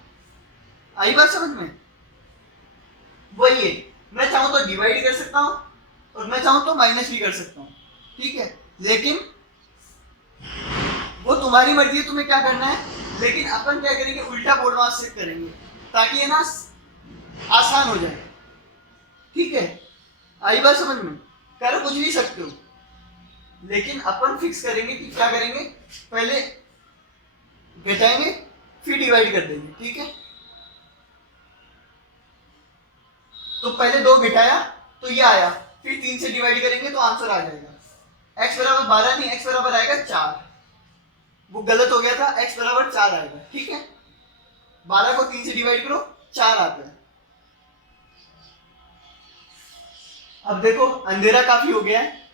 आई बात समझ में, वही है, मैं चाहूं तो डिवाइड कर सकता हूं और मैं चाहूं तो माइनस भी कर सकता हूं। ठीक है, लेकिन वो तुम्हारी मर्जी है तुम्हें क्या करना है। लेकिन अपन क्या करेंगे, उल्टा बोर्ड मास से करेंगे ताकि ये ना आसान हो जाए। ठीक है, आई बात समझ में, कर कुछ भी सकते हो, लेकिन अपन फिक्स करेंगे कि क्या करेंगे, पहले घटाएंगे फिर डिवाइड कर देंगे। ठीक है, तो पहले 2 घटाया तो ये आया, फिर 3 से डिवाइड करेंगे तो आंसर आ जाएगा। x बराबर 12 नहीं, x बराबर आएगा 4। वो गलत हो गया था, x बराबर 4 आएगा। ठीक है, 12 को 3 से डिवाइड करो 4 आता है। अब देखो अंधेरा काफी हो गया है,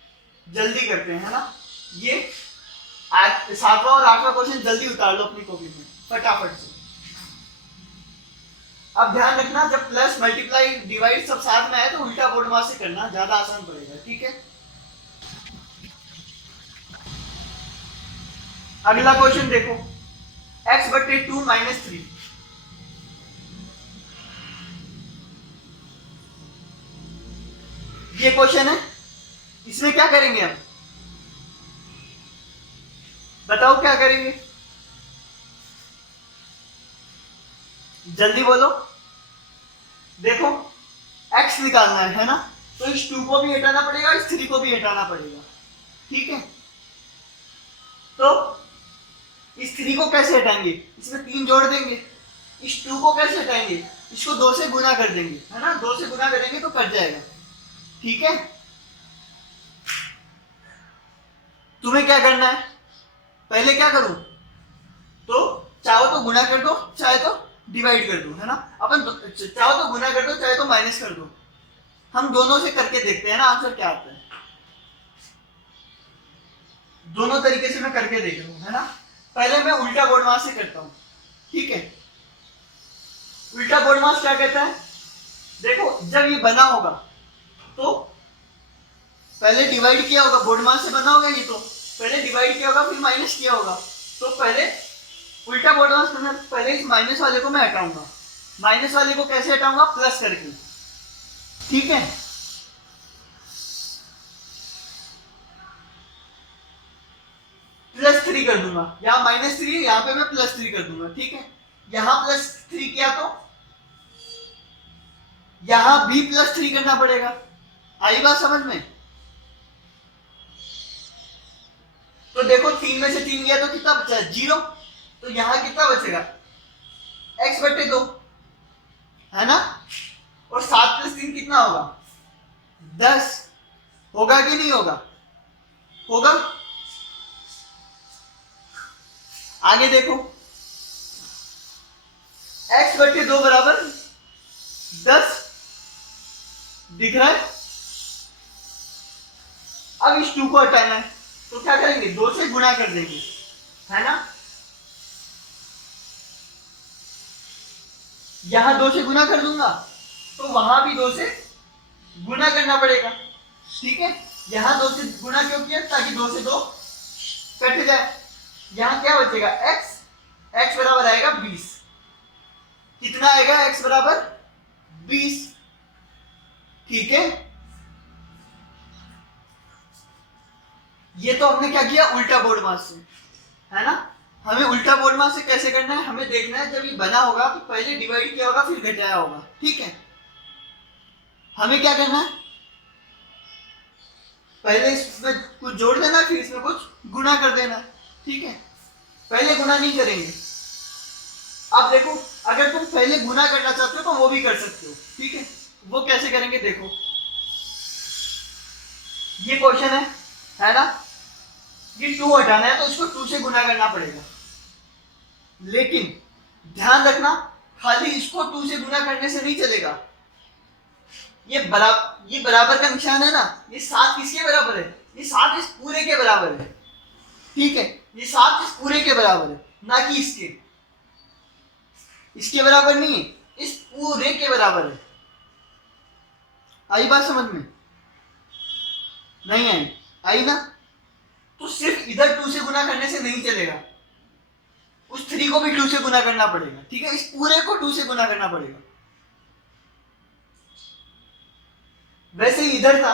जल्दी करते हैं है ना। ये 7वां और 8वां क्वेश्चन जल्दी उतार लो अपनी कॉपी में फटाफट से। अब ध्यान रखना, जब प्लस मल्टीप्लाई डिवाइड सब साथ में आए तो उल्टा बोर्ड मास से करना, ज्यादा आसान पड़ेगा। ठीक है, अगला क्वेश्चन देखो, x/2 - 3। ये क्वेश्चन है, इसमें क्या करेंगे हम, बताओ क्या करेंगे, जल्दी बोलो। देखो x निकालना है ना, तो इस 2 को भी हटाना पड़ेगा, इस 3 को भी हटाना पड़ेगा। ठीक है, तो इस 3 को कैसे हटाएंगे, इसमें 3 जोड़ देंगे। इस 2 को कैसे हटाएंगे, इसको 2 से गुना कर देंगे है ना, 2 से गुना करेंगे तो कट जाएगा। ठीक है, तुम्हें क्या करना है, पहले क्या करूं, तो चाहो तो गुना कर दो, चाहे तो डिवाइड कर दो, है ना। अपन चाहो तो गुना कर दो, चाहे तो माइनस कर दो। हम दोनों से करके देखते हैं ना आंसर क्या आता है। दोनों तरीके से मैं करके देख रहा हूं, है ना। पहले मैं उल्टा बोर्ड मास से करता हूं। ठीक है, उल्टा बोर्ड मास क्या कहता है, देखो जब ये बना होगा तो पहले डिवाइड किया होगा, बोर्ड मास से बना होगा ये, तो पहले डिवाइड किया होगा फिर माइनस किया होगा। तो पहले उल्टा बोर्ड मास करना, पहले इस माइनस वाले को मैं हटाऊंगा। माइनस वाले को कैसे हटाऊंगा, प्लस करके। ठीक है, +3 कर दूंगा, यहाँ -3 है, यहाँ पे मैं +3 कर दूंगा। ठीक है, यहाँ +3 किया तो यहां भी +3 करना पड़ेगा। आई बात समझ में, तो देखो 3 में से 3 गया तो कितना बचा, 0। तो यहां कितना बचेगा, x/2 है ना। और 7 + 3 कितना होगा, 10 होगा कि नहीं होगा, होगा। आगे देखो, x/2 बराबर 10 दिख रहा है। अब इस 2 को हटाना है, तो क्या करेंगे, 2 से गुणा कर देंगे, है ना। यहां 2 से गुना कर दूंगा तो वहां भी 2 से गुना करना पड़ेगा, ठीक है। यहां 2 से गुना क्यों किया, ताकि 2 से 2 कट जाए। यहां क्या बचेगा, x, x बराबर आएगा 20। कितना आएगा, x बराबर 20, ठीक है। ये तो हमने क्या किया, उल्टा बोर्ड मास से, है ना। हमें उल्टा बोर्ड मास से कैसे करना है, हमें देखना है जब ये बना होगा तो पहले डिवाइड किया होगा फिर घटाया होगा, ठीक है। हमें क्या करना है, पहले इसमें कुछ जोड़ देना फिर इसमें कुछ गुना कर देना, ठीक है। पहले गुना नहीं करेंगे। अब देखो, अगर तुम पहले गुना करना चाहते हो तो वो भी कर सकते हो, ठीक है। वो कैसे करेंगे, देखो ये क्वेश्चन है ना। ये 2 हटाना है तो इसको 2 से गुना करना पड़ेगा, लेकिन ध्यान रखना खाली इसको 2 से गुना करने से नहीं चलेगा। ये बराबर का निशान है ना, ये 7 किसके बराबर है, ये 7 इस पूरे के बराबर है, ठीक है। ये 7 इस पूरे के बराबर है, ना कि इसके बराबर नहीं है, इस पूरे के बराबर है। आई बात समझ में, नहीं आई ना। तो सिर्फ इधर 2 से गुना करने से नहीं चलेगा, उस 3 को भी 2 से गुना करना पड़ेगा, ठीक है। इस पूरे को 2 से गुना करना पड़ेगा। वैसे ही इधर था,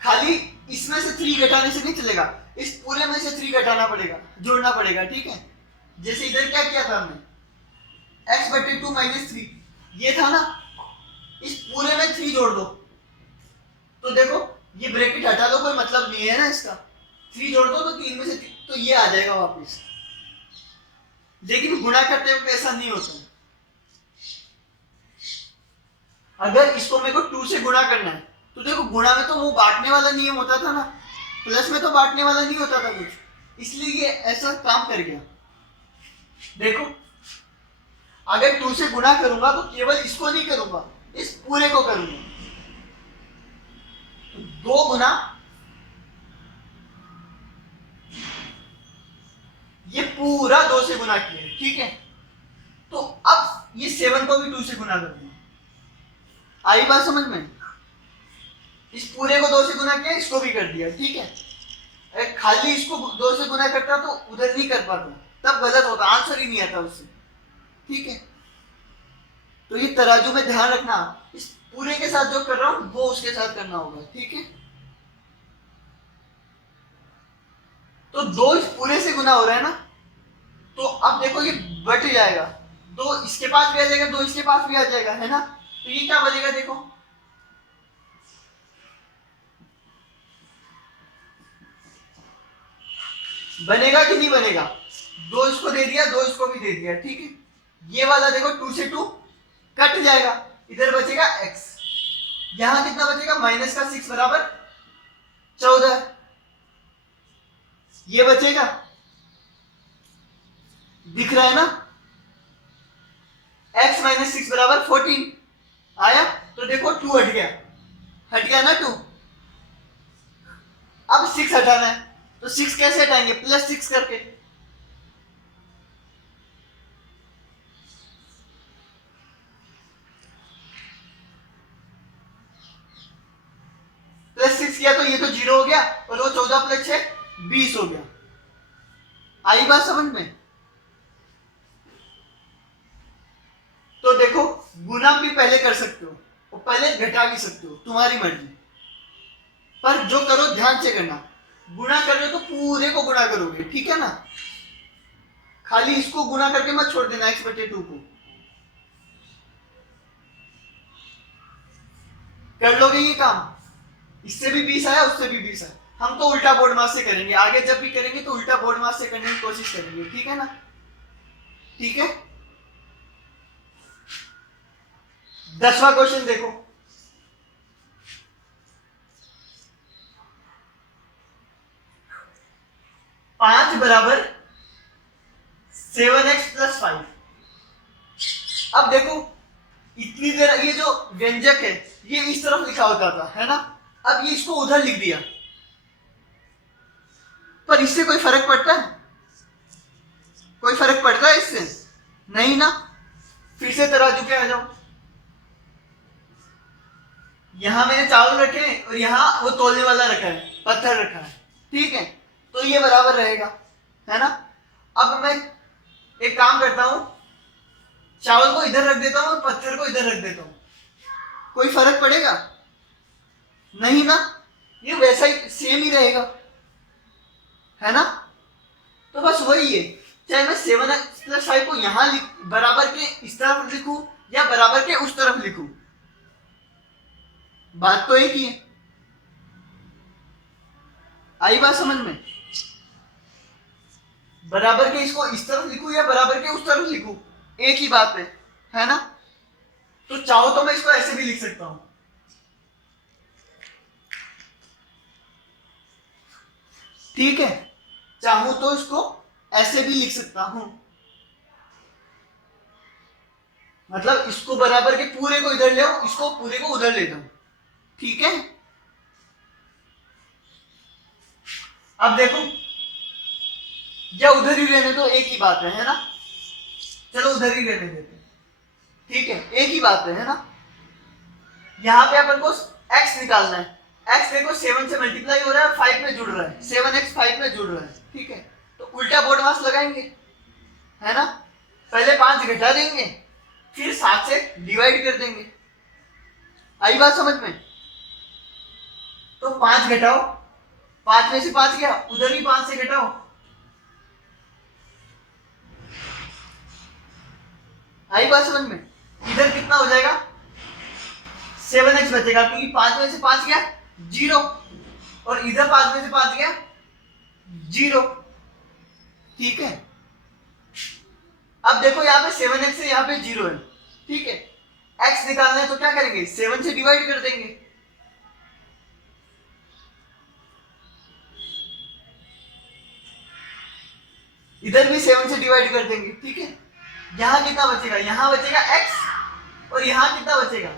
खाली इसमें से 3 घटाने से नहीं चलेगा, इस पूरे में से 3 घटाना पड़ेगा, जोड़ना पड़ेगा, ठीक है। जैसे इधर क्या किया था हमने, x/2 - 3 ये था ना, इस पूरे में 3 जोड़ दो तो देखो ये ब्रैकेट हटा दो, कोई मतलब नहीं है ना इसका। 3 जोड़ दो तो 3 में से 3 तो ये आ जाएगा वापस। लेकिन गुणा करते वक्त ऐसा नहीं होता। अगर इसको मेरे को 2 से गुणा करना है तो देखो, गुणा में तो वो बांटने वाला नियम होता था ना, प्लस में तो बांटने वाला नहीं होता था कुछ, इसलिए ये ऐसा काम कर गया। देखो अगर 2 से गुणा करूंगा तो केवल इसको नहीं करूंगा, इस पूरे को करूंगा। 2 गुना ये पूरा 2 से गुना किया, ठीक है। तो अब ये 7 को भी 2 से गुना कर दूंगा। आई बात समझ में, इस पूरे को 2 से गुना किया, इसको भी कर दिया, ठीक है। अगर खाली इसको 2 से गुना करता तो उधर नहीं कर पाता, तब गलत होता, आंसर ही नहीं आता उससे, ठीक है। तो ये तराजू में ध्यान रखना, इस पूरे के साथ जो कर रहा हूं वो उसके साथ करना होगा, ठीक है। तो 2 इस पूरे से गुना हो रहा है ना, तो अब देखो ये बट जाएगा, 2 इसके पास भी आ जाएगा, 2 इसके पास भी आ जाएगा, है ना। तो ये क्या बनेगा, देखो बनेगा कि नहीं बनेगा। 2 इसको दे दिया, 2 इसको भी दे दिया, ठीक है। ये वाला देखो 2 से 2 कट जाएगा, इधर बचेगा x। यहां कितना बचेगा, -6 बराबर 14, ये बचेगा, दिख रहा है ना। x - 6 बराबर 14 आया, तो देखो 2 हट गया ना 2। अब 6 हटाना है, तो 6 कैसे हटाएंगे, +6 करके। +6 किया तो ये तो 0 हो गया, और वो 14 + 6 20 हो गया। आई बात समझ में। तो देखो गुना भी पहले कर सकते हो और पहले घटा भी सकते हो, तुम्हारी मर्जी। पर जो करो ध्यान से करना, गुणा कर रहे हो तो पूरे को गुणा करोगे, ठीक है ना। खाली इसको गुणा करके मत छोड़ देना, x/2 को कर लोगे ये काम। इससे भी 20 आया, उससे भी 20 आया। हम तो उल्टा बोर्ड मास से करेंगे, आगे जब भी करेंगे तो उल्टा बोर्ड मास से करने की कोशिश करेंगे, ठीक है ना। ठीक है, 10वां क्वेश्चन देखो। पांच बराबर 7x + 5। अब देखो इतनी देर ये जो व्यंजक है ये इस तरफ लिखा होता था, है ना। अब ये इसको उधर लिख दिया, पर इससे कोई फर्क पड़ता है? कोई फर्क पड़ता है इससे? नहीं ना। फिर से तराजू पे आ जाओ। यहां मैंने चावल रखे हैं और यहां वो तोलने वाला रखा है, पत्थर रखा है, ठीक है, तो ये बराबर रहेगा, है ना। अब मैं एक काम करता हूं, चावल को इधर रख देता हूं और पत्थर को इधर रख देता हूं, कोई फर्क पड़ेगा? नहीं ना, ये वैसा ही सेम ही रहेगा, है ना। तो बस वही है, चाहे मैं 7x+5 को यहां बराबर के इस तरफ लिखूं या बराबर के उस तरफ लिखूं, बात तो एक ही है। आई बात समझ में? बराबर के इसको इस तरफ लिखूं या बराबर के उस तरफ लिखूं, एक ही बात है ना। तो चाहो तो मैं इसको ऐसे भी लिख सकता हूं, ठीक है, चाहूं तो इसको ऐसे भी लिख सकता हूं, मतलब इसको बराबर के पूरे को इधर ले आओ, इसको पूरे को उधर ले जाऊं, ठीक है। अब देखो, या उधर ही रहने दो, एक ही बात है ना। चलो उधर ही रहने देते, ठीक है, एक ही बात है ना। यहां पे अपन को x निकालना है, x देखो 7 से मल्टीप्लाई हो रहा है, 5 में जुड़ रहा है, 7x 5 में जुड़ रहा है, ठीक है, तो उल्टा बोर्डमास लगाएंगे, है ना। पहले 5 घटा देंगे, फिर 7 से डिवाइड कर देंगे। आई बात समझ में? तो 5 घटाओ, 5 में से 5 गया, उधर भी 5 से घटाओ, आई बात समझ में? इधर कितना हो जाएगा? 7x बचेगा, क्योंकि 5 में से 5 गया 0, और इधर 5 में से 5 गया 0, ठीक है। अब देखो यहाँ पे 7x है, यहाँ पे 0 है, ठीक है, x निकालना है तो क्या करेंगे? 7 से डिवाइड कर देंगे, इधर भी 7 से डिवाइड कर देंगे, ठीक है। यहां कितना बचेगा? यहां बचेगा x, और यहां कितना बचेगा?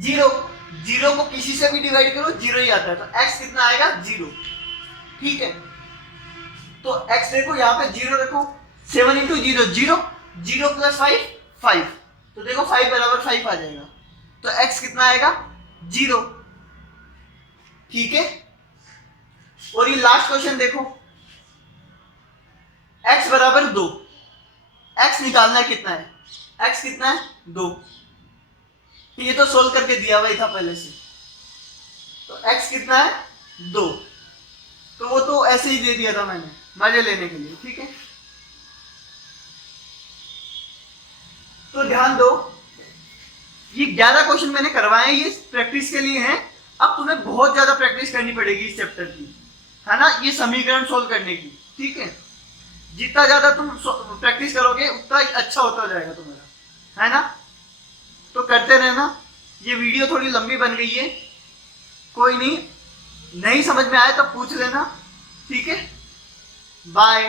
0। 0 को किसी से भी डिवाइड करो 0 ही आता है, तो x कितना आएगा? 0, ठीक है। तो x देखो यहाँ पे 0 रखो, 7 इंटू 0 0, 0 प्लस 5 5, तो देखो 5 बराबर 5 आ जाएगा, तो x कितना आएगा? 0, ठीक है। और ये लास्ट क्वेश्चन देखो, x बराबर 2, x निकालना है कितना है? x कितना है? 2, ये तो सोल्व करके दिया हुआ ही था पहले से, तो x कितना है? 2, तो वो तो ऐसे ही दे दिया था मैंने मजे लेने के लिए, ठीक है। तो ध्यान दो, ये 11 क्वेश्चन मैंने करवाए, ये प्रैक्टिस के लिए हैं। अब तुम्हें बहुत ज्यादा प्रैक्टिस करनी पड़ेगी इस चैप्टर की, है ना, ये समीकरण सोल्व करने की, ठीक है। जितना ज्यादा तुम प्रैक्टिस करोगे उतना अच्छा होता जाएगा तुम्हारा, है ना। तो करते रहना। ये वीडियो थोड़ी लंबी बन गई है, कोई नहीं समझ में आए तो पूछ लेना, ठीक है। बाय।